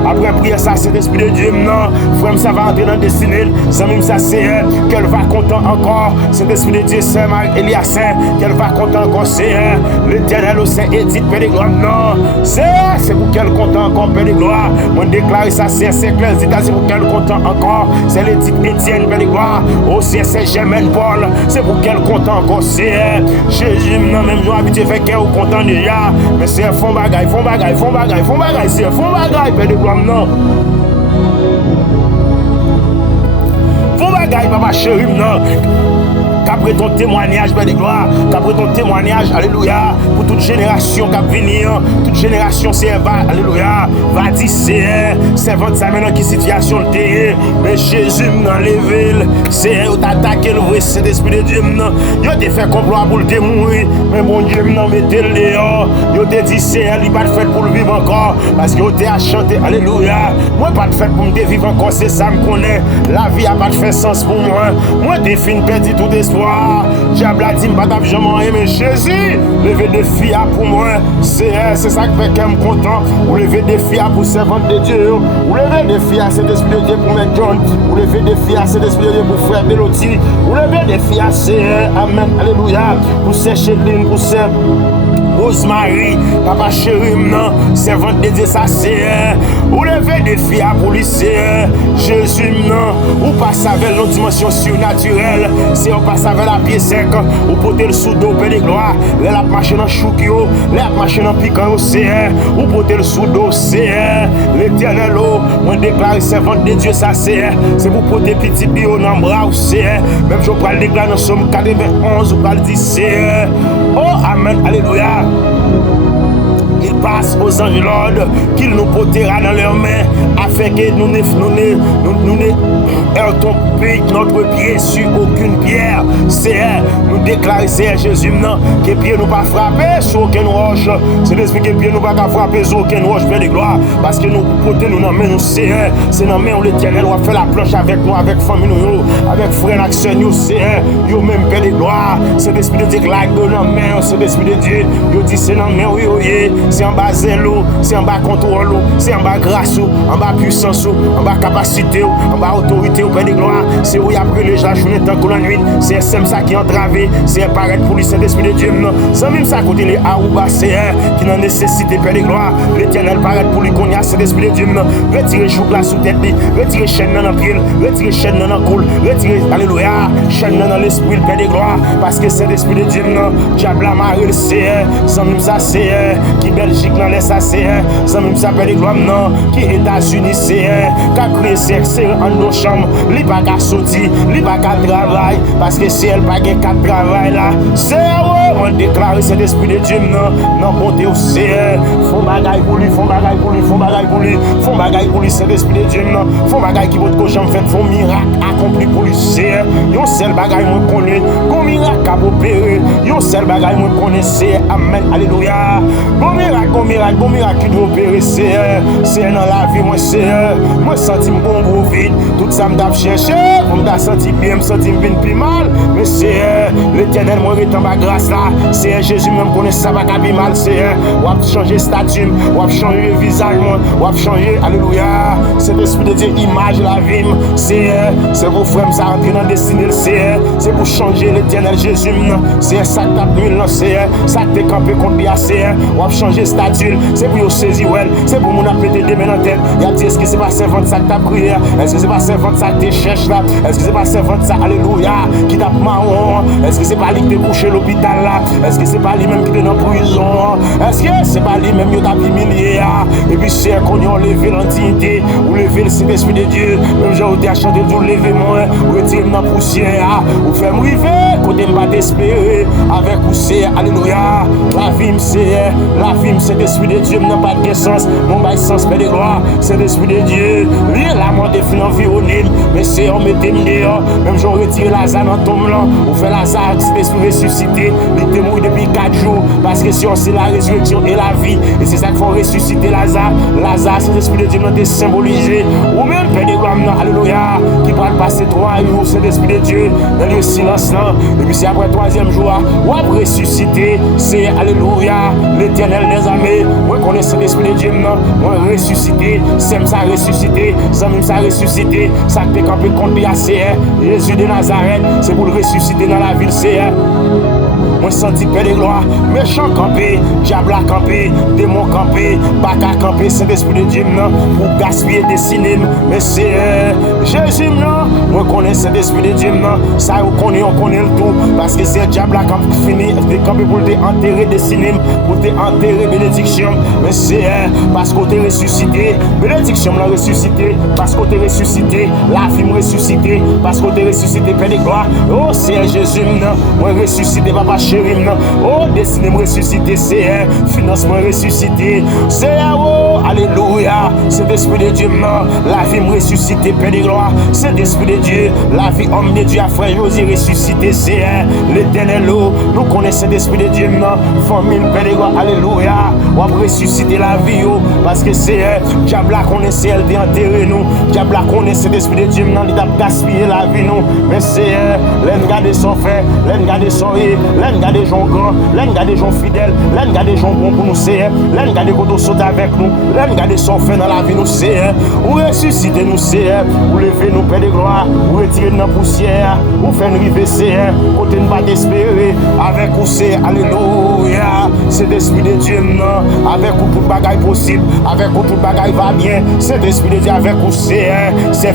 après prier ça, c'est l'esprit de Dieu. Non, frère, ça va entrer dans le destiné. Ça même ça, c'est qu'elle va content encore. C'est l'esprit de Dieu, c'est Elias, qu'elle va content encore, c'est l'éternel au Saint Édith, Père de gloire. Non, c'est pour qu'elle content encore, Père de gloire. On déclare ça, c'est clair, c'est pour qu'elle content encore. C'est l'édith Étienne, Père de gloire. Au c'est Germaine Paul, c'est pour qu'elle content encore, c'est Jésus. Non, même nous habitués fait qu'elle content déjà. Mais c'est fond bagaille, c'est fond bagaille, Père de gloire. Non. Fond bagaille, papa chéri, non. Qu'après ton témoignage, Père de gloire, qu'après ton témoignage, alléluia, pour toute génération qui va venir, toute génération, c'est va, alléluia, va dire, c'est votre ça maintenant qui situation le terrain, mais Jésus dans les villes, c'est t'attaquer le vrai Saint-Esprit de Dieu, il te fait complot pour le mourir, mais bon Dieu, non, mettez le dehors, il te dit, il n'est pas fait pour le vivre encore, parce qu'il t'a chanté, alléluia, moi pas de fait pour me vivre encore, c'est ça, me connaît, la vie a pas de fait sens pour moi t'ai fini perdu tout espoir. Diable a dit, je jamais aimé Jésus. Lever des filles pour moi, c'est ça qui fait qu'elle me content. Ou lever des filles pour servante de Dieu. Ou lever des filles à cet esprit de Dieu pour mettre John. Ou lever des filles à cet esprit de Dieu pour frère Mélodie. Ou lever des filles à c'est amen, alléluia. Pour ces Chéline, pour ces Rosemary, papa chéri, non, servante de Dieu, ça c'est ou lever des filles à police, Jésus, non, ou passe avec nos dimensions surnaturelles, c'est on passe avec la pied sec, ou porter le sous d'eau, Père de gloire, la marche dans choukio, la marche dans piquant, c'est ou porter le sous d'eau, c'est l'éternel, on déclare servante de Dieu, ça c'est pour porter petit bio dans le bras, c'est même je prends le déclare dans Somme 91, ou pas le 10, c'est oh, amen, alléluia. Il passe aux anges l'ordre qu'il nous portera dans leurs mains afin que nous ne heurtons notre pied sur aucune pierre. C'est nous déclarer, c'est Jésus, non, que pied nous pas frapper sur aucune roche. C'est l'esprit que pied nous pas frapper sur aucune roche, Père de gloire. Parce que nous portons nous dans main, nous c'est dans main où l'éternel va faire la planche avec nous, avec famille, nous, avec frère, avec soeur, nous c'est yo même, Père de gloire. C'est l'esprit de Dieu qui l'a donné dans main, c'est l'esprit de Dieu. Yo dit c'est dans main, oui, c'est en bas zèle, c'est en bas contrôle, c'est en bas grâce, en bas puissance, en bas capacité, en bas autorité, Père de gloire. C'est où il y a pris les gens, journée tant que la nuit. C'est ça qui est entravé, c'est paraître pour lui, c'est l'esprit de Dieu. C'est même ça côté les Aouba, c'est qui n'a nécessité, Père de gloire. L'éternel paraît pour lui, qu'on y a, c'est l'esprit de Dieu. Retirez joug là sous tête, retirez chaîne dans le pied, retirez chaîne dans le col, retirez, alléluia, chaîne dans l'esprit, Père de gloire. Parce que c'est l'esprit de Dieu. Diable a marre, c'est sans même ça, c'est qui Belgique dans les ça, c'est sans même ça, Père de gloire, non, qui États-Unis, c'est qui a créé c'est en nos chambres, li pas qu'à sortir, li pas qu'à travail, parce que si elle pas qu'à travail là, c'est on déclare cet esprit de Dieu, non, bonté au c'est font bagaille pour lui, font bagaille pour lui, font bagaille pour lui, font bagaille pour lui, cet esprit de Dieu, non, font bagaille qui votre cochon fait, font miracle accompli pour lui, c'est yon seul bagaille moi connaît, qu'on miracle à opérer, yon seul bagaille moi connaît, c'est amen, alléluia, bon miracle qui doit opérer, c'est dans la vie, moi c'est, moi senti mon bon vide, tout ça me m't'a cherché, pour m't'a senti bien, m'senti bien plus mal. Mais c'est l'Éternel, moi, est en ma grâce là. C'est Jésus, même connaît ça, va pas mal. C'est ou a changé statut, ou a changé visage, ou a changé, alléluia. C'est l'Esprit de Dieu, image la vie. C'est pour frère, ça rentrer dans le destiné, c'est pour changer l'Éternel Jésus. C'est ça que t'as pris, c'est ça que t'es campé contre lui, c'est ou a changé statut, c'est pour vous saisir, c'est pour mon appeler des mains dans la tête. Il a dit, est-ce que c'est pas servant ça que t'as prié? Est-ce que c'est pas servant ça que t'es cherche là? Est-ce que c'est pas servant ça, alléluia, qui t'a marron? Est-ce que c'est pas lui qui t'es couché à l'hôpital là? Est-ce que c'est pas lui même qui t'es dans la prison? Est-ce que c'est pas lui même qui t'a humilié? Et puis c'est qu'on y a levé l'indignité, ou levé le Saint-Esprit de Dieu, même j'ai été à chanter tout lever moi, ou retirer dans la poussière, ou faire me river, côté me pas d'espérer, avec ou c'est, alléluia, la vie c'est l'Esprit de Dieu, n'a pas de sens, mon bail sens, mais de gloire, c'est l'Esprit de Dieu, lui la mort des filles environnée, mais c'est on mettait dehors, même j'ai retiré Lazare dans ton blanc, ou fait Lazare, c'est l'Esprit ressuscité, il était mort depuis 4 jours, parce que si on sait la résurrection et la vie, et c'est ça qu'il faut ressusciter Lazare, c'est l'Esprit de Dieu, nous symbolisé, ou même Père de gloire, alléluia, qui va passer 3 jours, c'est l'Esprit de Dieu, dans le silence là, et puis c'est après 3e jour, ou après ressuscité, c'est alléluia, l'Éternel des armées, moi connais l'Esprit de Dieu, moi ressuscité, c'est ça ressuscité, ça même ça ressuscité, ça peut camper contre Jésus de Nazareth, c'est pour le ressusciter dans la ville, c'est moi senti Père de gloire, méchant campé, diable campé, démon campé, baka campé, c'est l'Esprit de Dieu pour gaspiller des cinémas, mais c'est Jésus moi connais cet Esprit de Dieu ça on connaît le tout, parce que c'est diable qui finit de camper pour te enterrer des cinémas, pour te enterrer bénédiction, mais c'est parce qu'on t'est ressuscité, bénédiction l'a ressuscité, parce qu'on t'est ressuscité, la vie m'a ressuscité, parce qu'on t'est ressuscité, Père de gloire, oh c'est Jésus moi ressuscité, papa chéri, oh destiné me ressuscité, c'est financement ressuscité, c'est oh alléluia, c'est l'Esprit de Dieu la vie me ressuscité, Père de gloire, c'est l'Esprit de Dieu, la vie homme de Dieu, frère José ressuscité, c'est l'Éternel, nous connaissons l'Esprit de Dieu, famille, Père de gloire, alléluia, on va ressusciter la vie, parce que c'est diable connaissait, elle est enterré nous, diable connaissait l'Esprit de Dieu, il a gaspillé la vie nous, mais c'est l'un garder son frère, l'un garder son riz, l'un garder gens grands, l'un garder gens fidèles, l'un garder gens bons pour nous, c'est l'un garder qu'on saute avec nous, l'un garder son fait dans la vie nous, c'est ou ressusciter nous, c'est ou lever nous, Père de gloire, ou retirer nos poussières, ou faire nous river, c'est côté nous pas d'espérer, avec ou c'est alléluia, c'est l'Esprit de Dieu, avec ou tout bagaille possible, avec ou tout bagaille va bien, c'est l'Esprit de Dieu, avec ou c'est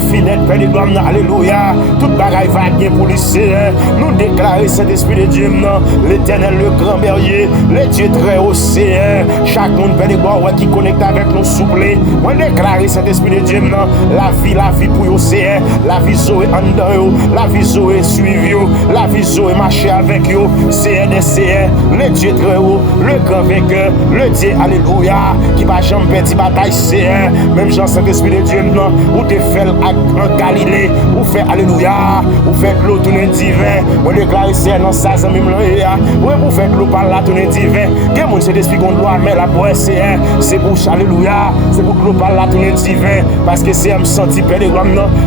fidèle, Père de gloire, alléluia, tout bagaille va bien pour lui, c'est nous déclarer cet Esprit de Dieu, l'Éternel, le grand berger, le Dieu très haut, c'est chaque monde, Père de gloire, qui connecte avec nous, souple, moi déclarer cet Esprit de Dieu, la vie pour vous, c'est la vie Zoé en dedans, la vie Zoé suivre, la vie Zoé marcher avec vous, c'est le Dieu très haut, le grand vainqueur, le Dieu, alléluia, qui va jamais perdre bataille, c'est même Jean Saint-Esprit de Dieu, ou te fait en Galilée, ou fait alléluia, ou fait l'eau tourner divin, moi déclarer c'est dans ça, ça même là, ou pour faire l'eau par là tourner divin, que mon Saint-Esprit qu'on doit mais la poète c'est pour alléluia, c'est pour l'eau par là tourner divin, parce que c'est un senti Père de gloire,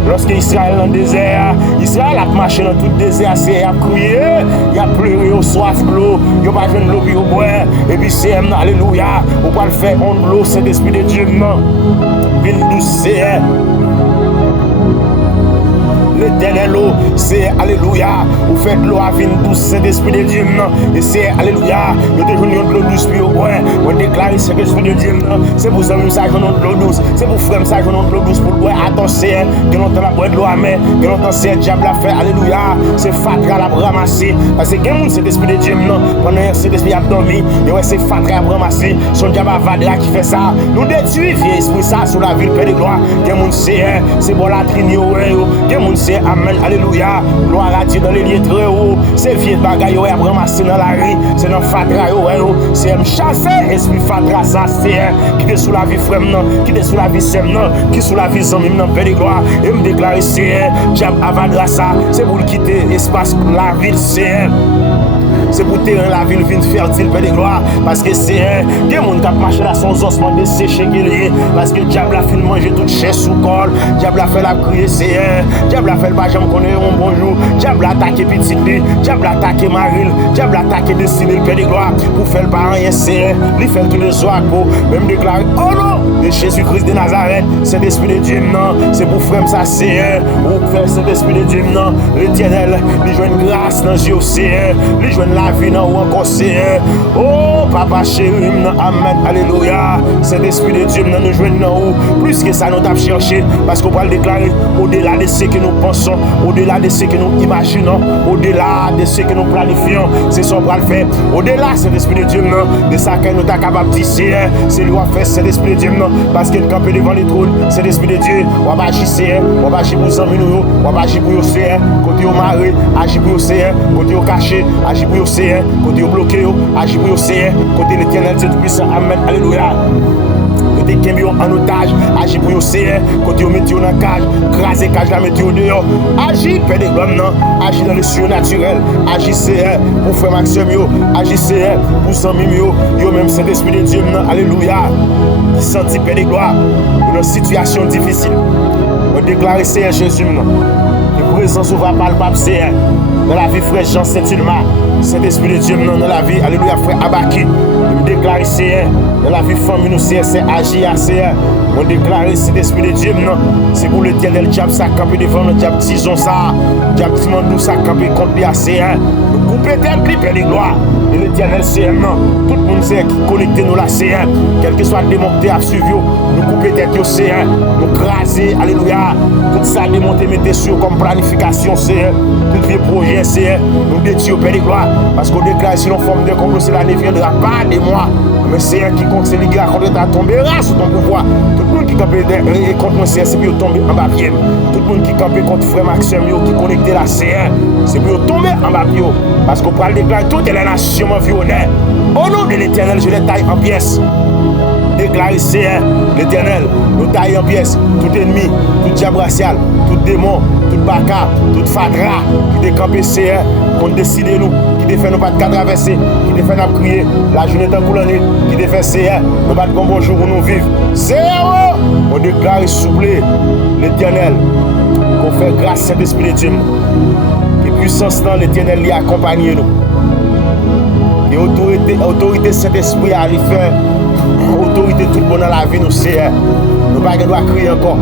lorsque Israël dans le désert, Israël a marché dans tout le désert, c'est à crier, il a pleuré au soif de l'eau, il n'a pas besoin de l'eau pour boire, et puis c'est alléluia, on va le faire en l'eau, c'est l'Esprit de Dieu, vine douce, c'est l'Éternel, c'est alléluia, vous faites l'eau à vin douce, c'est l'Esprit de Dieu, et c'est alléluia, nous déjeunons de l'eau douce, puis au bois, on déclare c'est l'Esprit de Dieu, c'est pour ça que nous sageons de l'eau douce, c'est pour frère, nous sageons de l'eau douce pour le bois, attention, que longtemps la boîte de l'eau amère, que longtemps c'est le diable à faire, alléluia, c'est fatra la ramasser, parce que quelqu'un c'est l'Esprit de Dieu, pendant que c'est l'Esprit a dormi, et ouais, c'est fatra à ramasser, son diable à vadra qui fait ça, nous détruisons vieux esprit ça sur la ville, Père de gloire, quelqu'un c'est bon la trinie, quelqu'un c'est amen, alléluia, gloire à Dieu dans les lieux très hauts, c'est vieux bagaille, à ramasser dans la rue, c'est dans fatra, c'est un chasser, esprit fatra, ça c'est qui est sous la vie frère, qui est sous la vie sœur, qui est sous la vie sans même, Père de gloire, et me déclarer c'est diable avadra ça, c'est pour quitter l'espace, la ville c'est c'est pour terrain la ville vient fertile, Père de gloire. Parce que c'est des gens qui marchent là son ossements desséché, parce que diable a fait manger toute chair sous col, diable a fait la crier, c'est diable a fait le bajam qu'on est un bonjour, diable a attaqué petit lit, diable a attaqué Maril, diable a attaqué destiné le Père de gloire, pour faire le parent, c'est lui faire tous les soirs, même déclarer, oh non, de Jésus-Christ de Nazareth, cet esprit de Dieu, non, c'est pour frère ça, c'est pour faire cet esprit de Dieu, non, l'Éternel, lui joue une grâce dans les yeux, c'est lui joue la vie, non, ou encore c'est, oh, papa chéri, amen, alléluia, cet esprit de Dieu, nous joue non, plus que ça, nous avons cherché, parce qu'on va le déclarer, au-delà de ce que nous pensons, au-delà de ce que nous imaginons, au-delà de ce que nous planifions, c'est ce qu'on va le faire, au-delà, cet esprit de Dieu, non, de ça que nous sommes capables de dire, c'est lui qui a fait cet esprit de Dieu, non, parce qu'il campe devant les trônes, cet esprit de Dieu, on va agir, on va agir pour les amis, on va agir pour les océans, côté au maré, agir pour les océans, côté au caché, agir pour les océans, côté au bloqué, agir pour les océans, côté l'Éternel, c'est tout puissant, amen, alléluia. Côté qui est en otage, agir pour l'océan, côté au métier dans la cage, craser cage la météo dehors, agir, Père de gloire, non, agir dans le surnaturel, agir pour faire maximum, agir pour s'en mimio, yo même cet esprit de Dieu, non, alléluia, qui sentit Père de gloire, dans une situation difficile, on déclare c'est Jésus, non. Présence va palpable, c'est dans la vie frère Jean Saint-Ulma, Saint-Esprit de Dieu dans la vie, alléluia frère Abaki, on déclare c'est dans la vie famille nous c'est agir, c'est on déclare c'est l'Esprit de Dieu non, c'est pour l'Éternel diable ça camper devant le diable tison ça, diable timandou ça camper contre les c'est nous couper tête Père de gloire, et l'Éternel c'est non, tout le monde sait qui connecté nous là c'est quel que soit le démon qui a suivi, nous couper tête c'est nous craser, alléluia, tout ça démonter mettre sur comme planification, c'est tout vieux projet, c'est nous détruire Père de gloire, parce qu'on déclare si l'on forme de complot, cela ne viendra pas de moi, mais c'est qui compte, c'est lui qui a contre ta tombera sur ton pouvoir. Tout le monde qui campe contre moi, c'est pour tomber en bas pied. Tout le monde qui campe contre frère Maxime, qui connecté la CR, c'est pour tomber en bas pied. Parce qu'on parle déclarer toutes les nations violées. Au nom de l'Éternel, je les taille en pièces. Déclarer c'est l'Éternel, nous taille en pièces, tout ennemi, tout diable racial, tout démon, tout baka, tout fadra, qui décampé c'est qu'on décide nous, qui défait nous pas de traverser, qui défait nous crier, la journée dans la nuit, qui défait c'est nous pas de bonjour pour nous vivre. C'est on déclare souple l'Éternel, qu'on fait grâce à cet esprit de Dieu, que puissance dans l'Éternel lui accompagne nous. Et autorité cet esprit à lui faire. Autorité tout le monde dans la vie nous c'est nous pas doit crier encore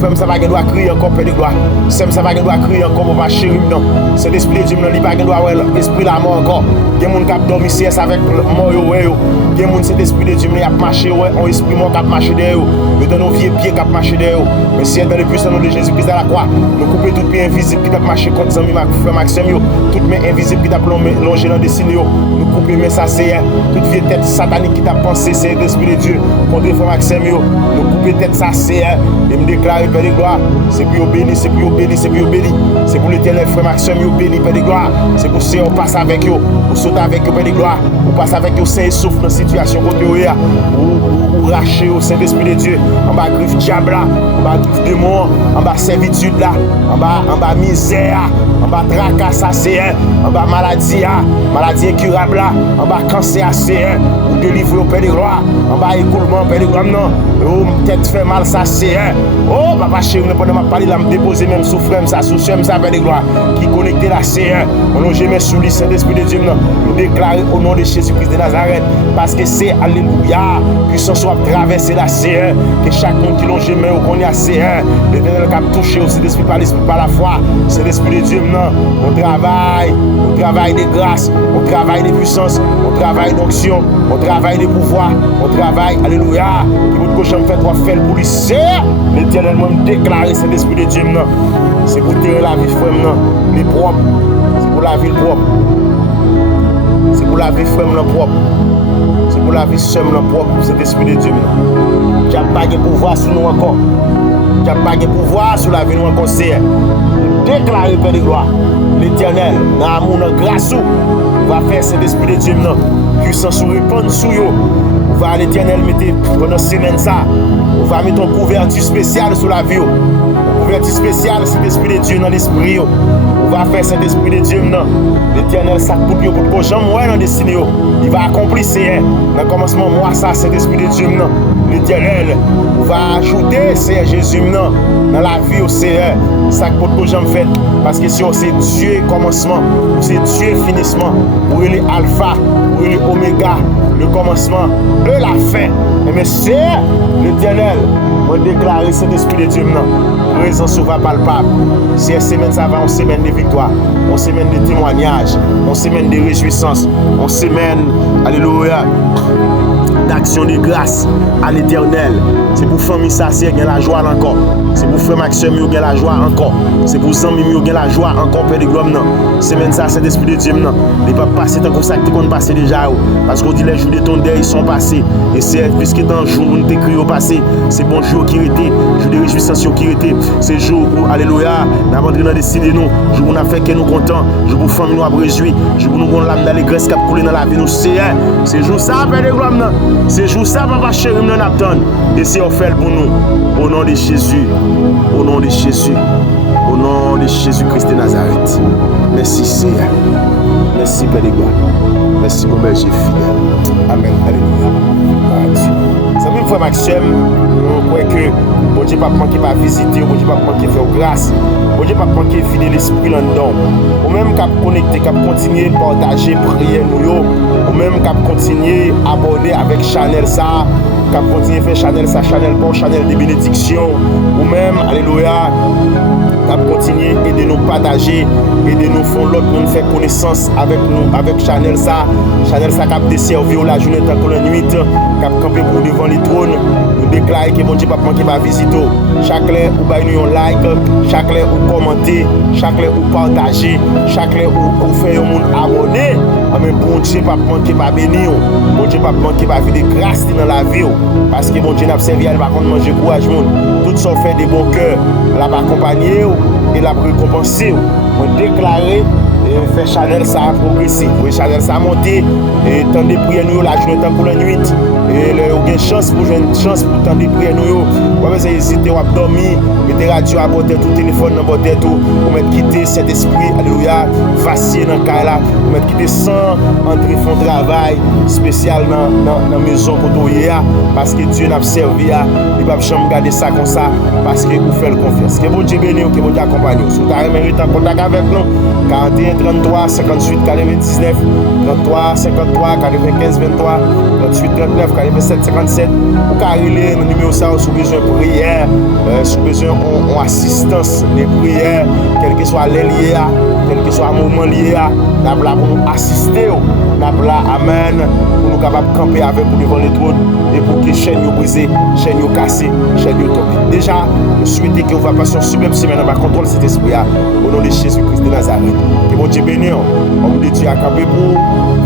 femme ça pas doit crier encore Père de gloire ça pas doit crier encore mon chéri non c'est l'esprit de Dieu non il pas doit esprit la mort encore des monde qui dormi c'est avec mort yo des monde cet esprit de Dieu il a marché on esprit mort qui marché derrière eux dans nos vieux pieds qui marché derrière mais c'est dans le puissant nom de Jésus-Christ à la croix nous couper tout pied invisible qui a marché contre ami frère Maxime yo toute main invisible qui a plongé dans destiné nous couper mais ça c'est toute vieille tête satanique qui t'a pensé c'est l'esprit de Dieu contre frère Maxime yo nous couper tête ça c'est et me déclarer Père de gloire c'est pour béni c'est pour béni c'est pour béni c'est pour l'Éternel frère Maxime yo béni Père de gloire c'est pour ça on passe avec eux on saute avec eux Père de gloire on passe avec eux saint et sauf dans situation côté ou racher au Saint-Esprit de Dieu en bas griffe diable là en bas griffe démon en bas servitude là en bas misère en bas tracas ça c'est en bas maladie incurable là en bas cancer c'est ou délivrer au Père de gloire en bas écoulement Père de gloire non tête fait mal ça c'est oh papa chéri ne pas parler là me déposer même sous frère ça sous ça Père de gloire qui connecté là c'est on nous jamais sous lui Saint-Esprit de Dieu non nous déclarer au nom de Jésus-Christ de Nazareth parce que c'est alléluia puissance soit traverser la CR que chaque monde qui longe main qu'on y a CR l'Éternel qui a touché au Saint-Esprit par la foi c'est l'Esprit de Dieu non on travaille de grâce on travaille de puissance on travaille d'onction on travaille de pouvoir on travaille alléluia qui votre cochon fait trois faire pour lui c'est l'Éternel même déclarer cet esprit de Dieu non c'est pour tirer la vie frère non les propre c'est pour la vie propre c'est pour la vie frère non propre c'est pour la vie seule non propre cet esprit de Dieu non qui a pas de pouvoir sur nous encore qui a pas de pouvoir sur la vie nous encore c'est déclarer Père de gloire l'Éternel dans amour dans grâce va faire cet esprit de Dieu non puissance ou répandre sur eux on va l'Éternel mettre pendant semaine ça on va mettre une couverture spéciale sur la vie une couverture spéciale c'est l'esprit de Dieu dans l'esprit on va faire cet esprit de Dieu maintenant. L'Éternel, ça pour que j'en ouais dans destinée. Il va accomplir c'est dans le commencement, moi, ça, cet esprit de Dieu maintenant. L'Éternel va ajouter Seigneur Jésus maintenant dans la vie au Seigneur. Ça que j'en fais. Parce que si c'est Dieu commencement, ou c'est Dieu finissement, ou il est alpha, ou il est oméga, le commencement, et la fin. Mais c'est l'Éternel. On déclare cet esprit de Dieu maintenant. Présence va palpable. Si elle semaine ça va, on semaine de victoire, on semaine de témoignage, on semaine de réjouissance, on semaine, alléluia, d'action de grâce à l'Éternel. C'est pour famille ça, c'est la joie encore. C'est pour frère Maxime, il y a la joie encore. C'est pour Zami, il y a la joie encore, Père de gloire. Semaine ça, c'est l'esprit de Dieu. Il va passer tant que ça qui compte passer déjà. Parce qu'on dit les jours de ton deuil, ils sont passés. Et c'est puisque dans le jour où nous t'écris au passé, c'est bon jour qui était, jour de réjouissance qui était. C'est jour où, alléluia, nous avons entré dans décider nous. Jour où on a fait que nous contents. Jour où famille nous a réjoui. Jour où nous avons l'âme dans les graisses qui a coulé dans la vie. Nous c'est jour ça, Père de gloire. C'est jour ça, papa chéri, nous n'attendons. Et c'est offert pour nous. Au nom de Jésus. Au nom de Jésus. Au nom de Jésus-Christ de Nazareth. Merci Seigneur. Merci Père de gloire. Merci mon berger fidèle. Amen. Alléluia. Ça me fait Maxime. On croit que bon Dieu pas manquer pas visiter, bon Dieu pas manquer faire grâce. Bon Dieu pas manquer vider l'esprit là-dedans. Ou même cap connecter, cap continuer partager prier nous ou même cap continuer aborder avec Chanel ça. Cap continuer faire Chanel ça, Chanel bon, Chanel de bénédiction ou même alléluia cap continuer aider nous partager, aider nous font l'autre nous faire connaissance avec nous avec Chanel ça cap desservir la journée tant que la nuit cap camper pour devant les trônes nous déclarer que bon Dieu pas manquer pas visiter chaque heure ou bailler nous un like chaque heure ou commenter chaque heure ou partager chaque heure ou faire un monde abonné mais bon Dieu pas manquer pas bénir bon Dieu pas manquer pas vie de grâce dans la vie parce que bon Dieu n'a servi elle va contre manger courage monde tout ça fait des bons cœurs la va accompagner et la récompenser on déclarer et faire Chanel ça a progressé Chanel ça a monté et tant de prières nous la journée tant pour la nuit et le avez chance pour une chance pour tant de prières nous pas besoin hésiter ou dormir mettez radio à portée tout téléphone dans portée tout pour mettre quitter cet esprit alléluia vaciller dans cas là pour mettre quitter sans entrer fond travail spécial dans maison côté parce que Dieu n'a servi il va jamais garder ça comme ça parce que vous faites confiance que bon Dieu bénisse que bon Dieu accompagne si vous avez mérité en contact avec nous 41 33 58 99 33 53 95 23 38 39 47 57 ou carrelé le numéro ça sous besoin de prière sous besoin en assistance de prière quel que soit les liés quel que soit le moment lié là pour nous assister là amen pour nous capable camper avec vous devant les trônes et pour que chaîne yo brisé chaîne yo cassé chaîne yo tombé déjà je souhaite que vous va passer une superbe semaine dans contrôle cet esprit au nom de Jésus-Christ de Nazareth que bon Dieu bénisse homme de Dieu a campé pour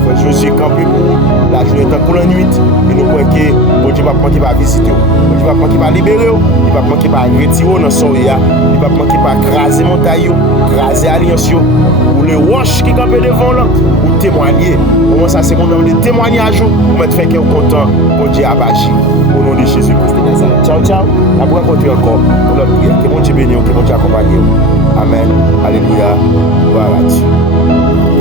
frère Josué campé pour la journée tant pour la nuit et nous croyons que bon Dieu va manquer pas visiter bon Dieu va manquer pas libérer il va manquer pas retirer dans son il va manquer pas craser montagne craser alliance ou le roche qui campé devant là ou témoigner comment ça c'est mon nom de témoignage pour mettre fait que content bon Dieu a bâchi au nom de Jésus-Christ de Nazareth ciao ciao la rencontrer encore pour notre prière que bon Dieu bénisse que bon Dieu accompagne amen alléluia gloire à Dieu.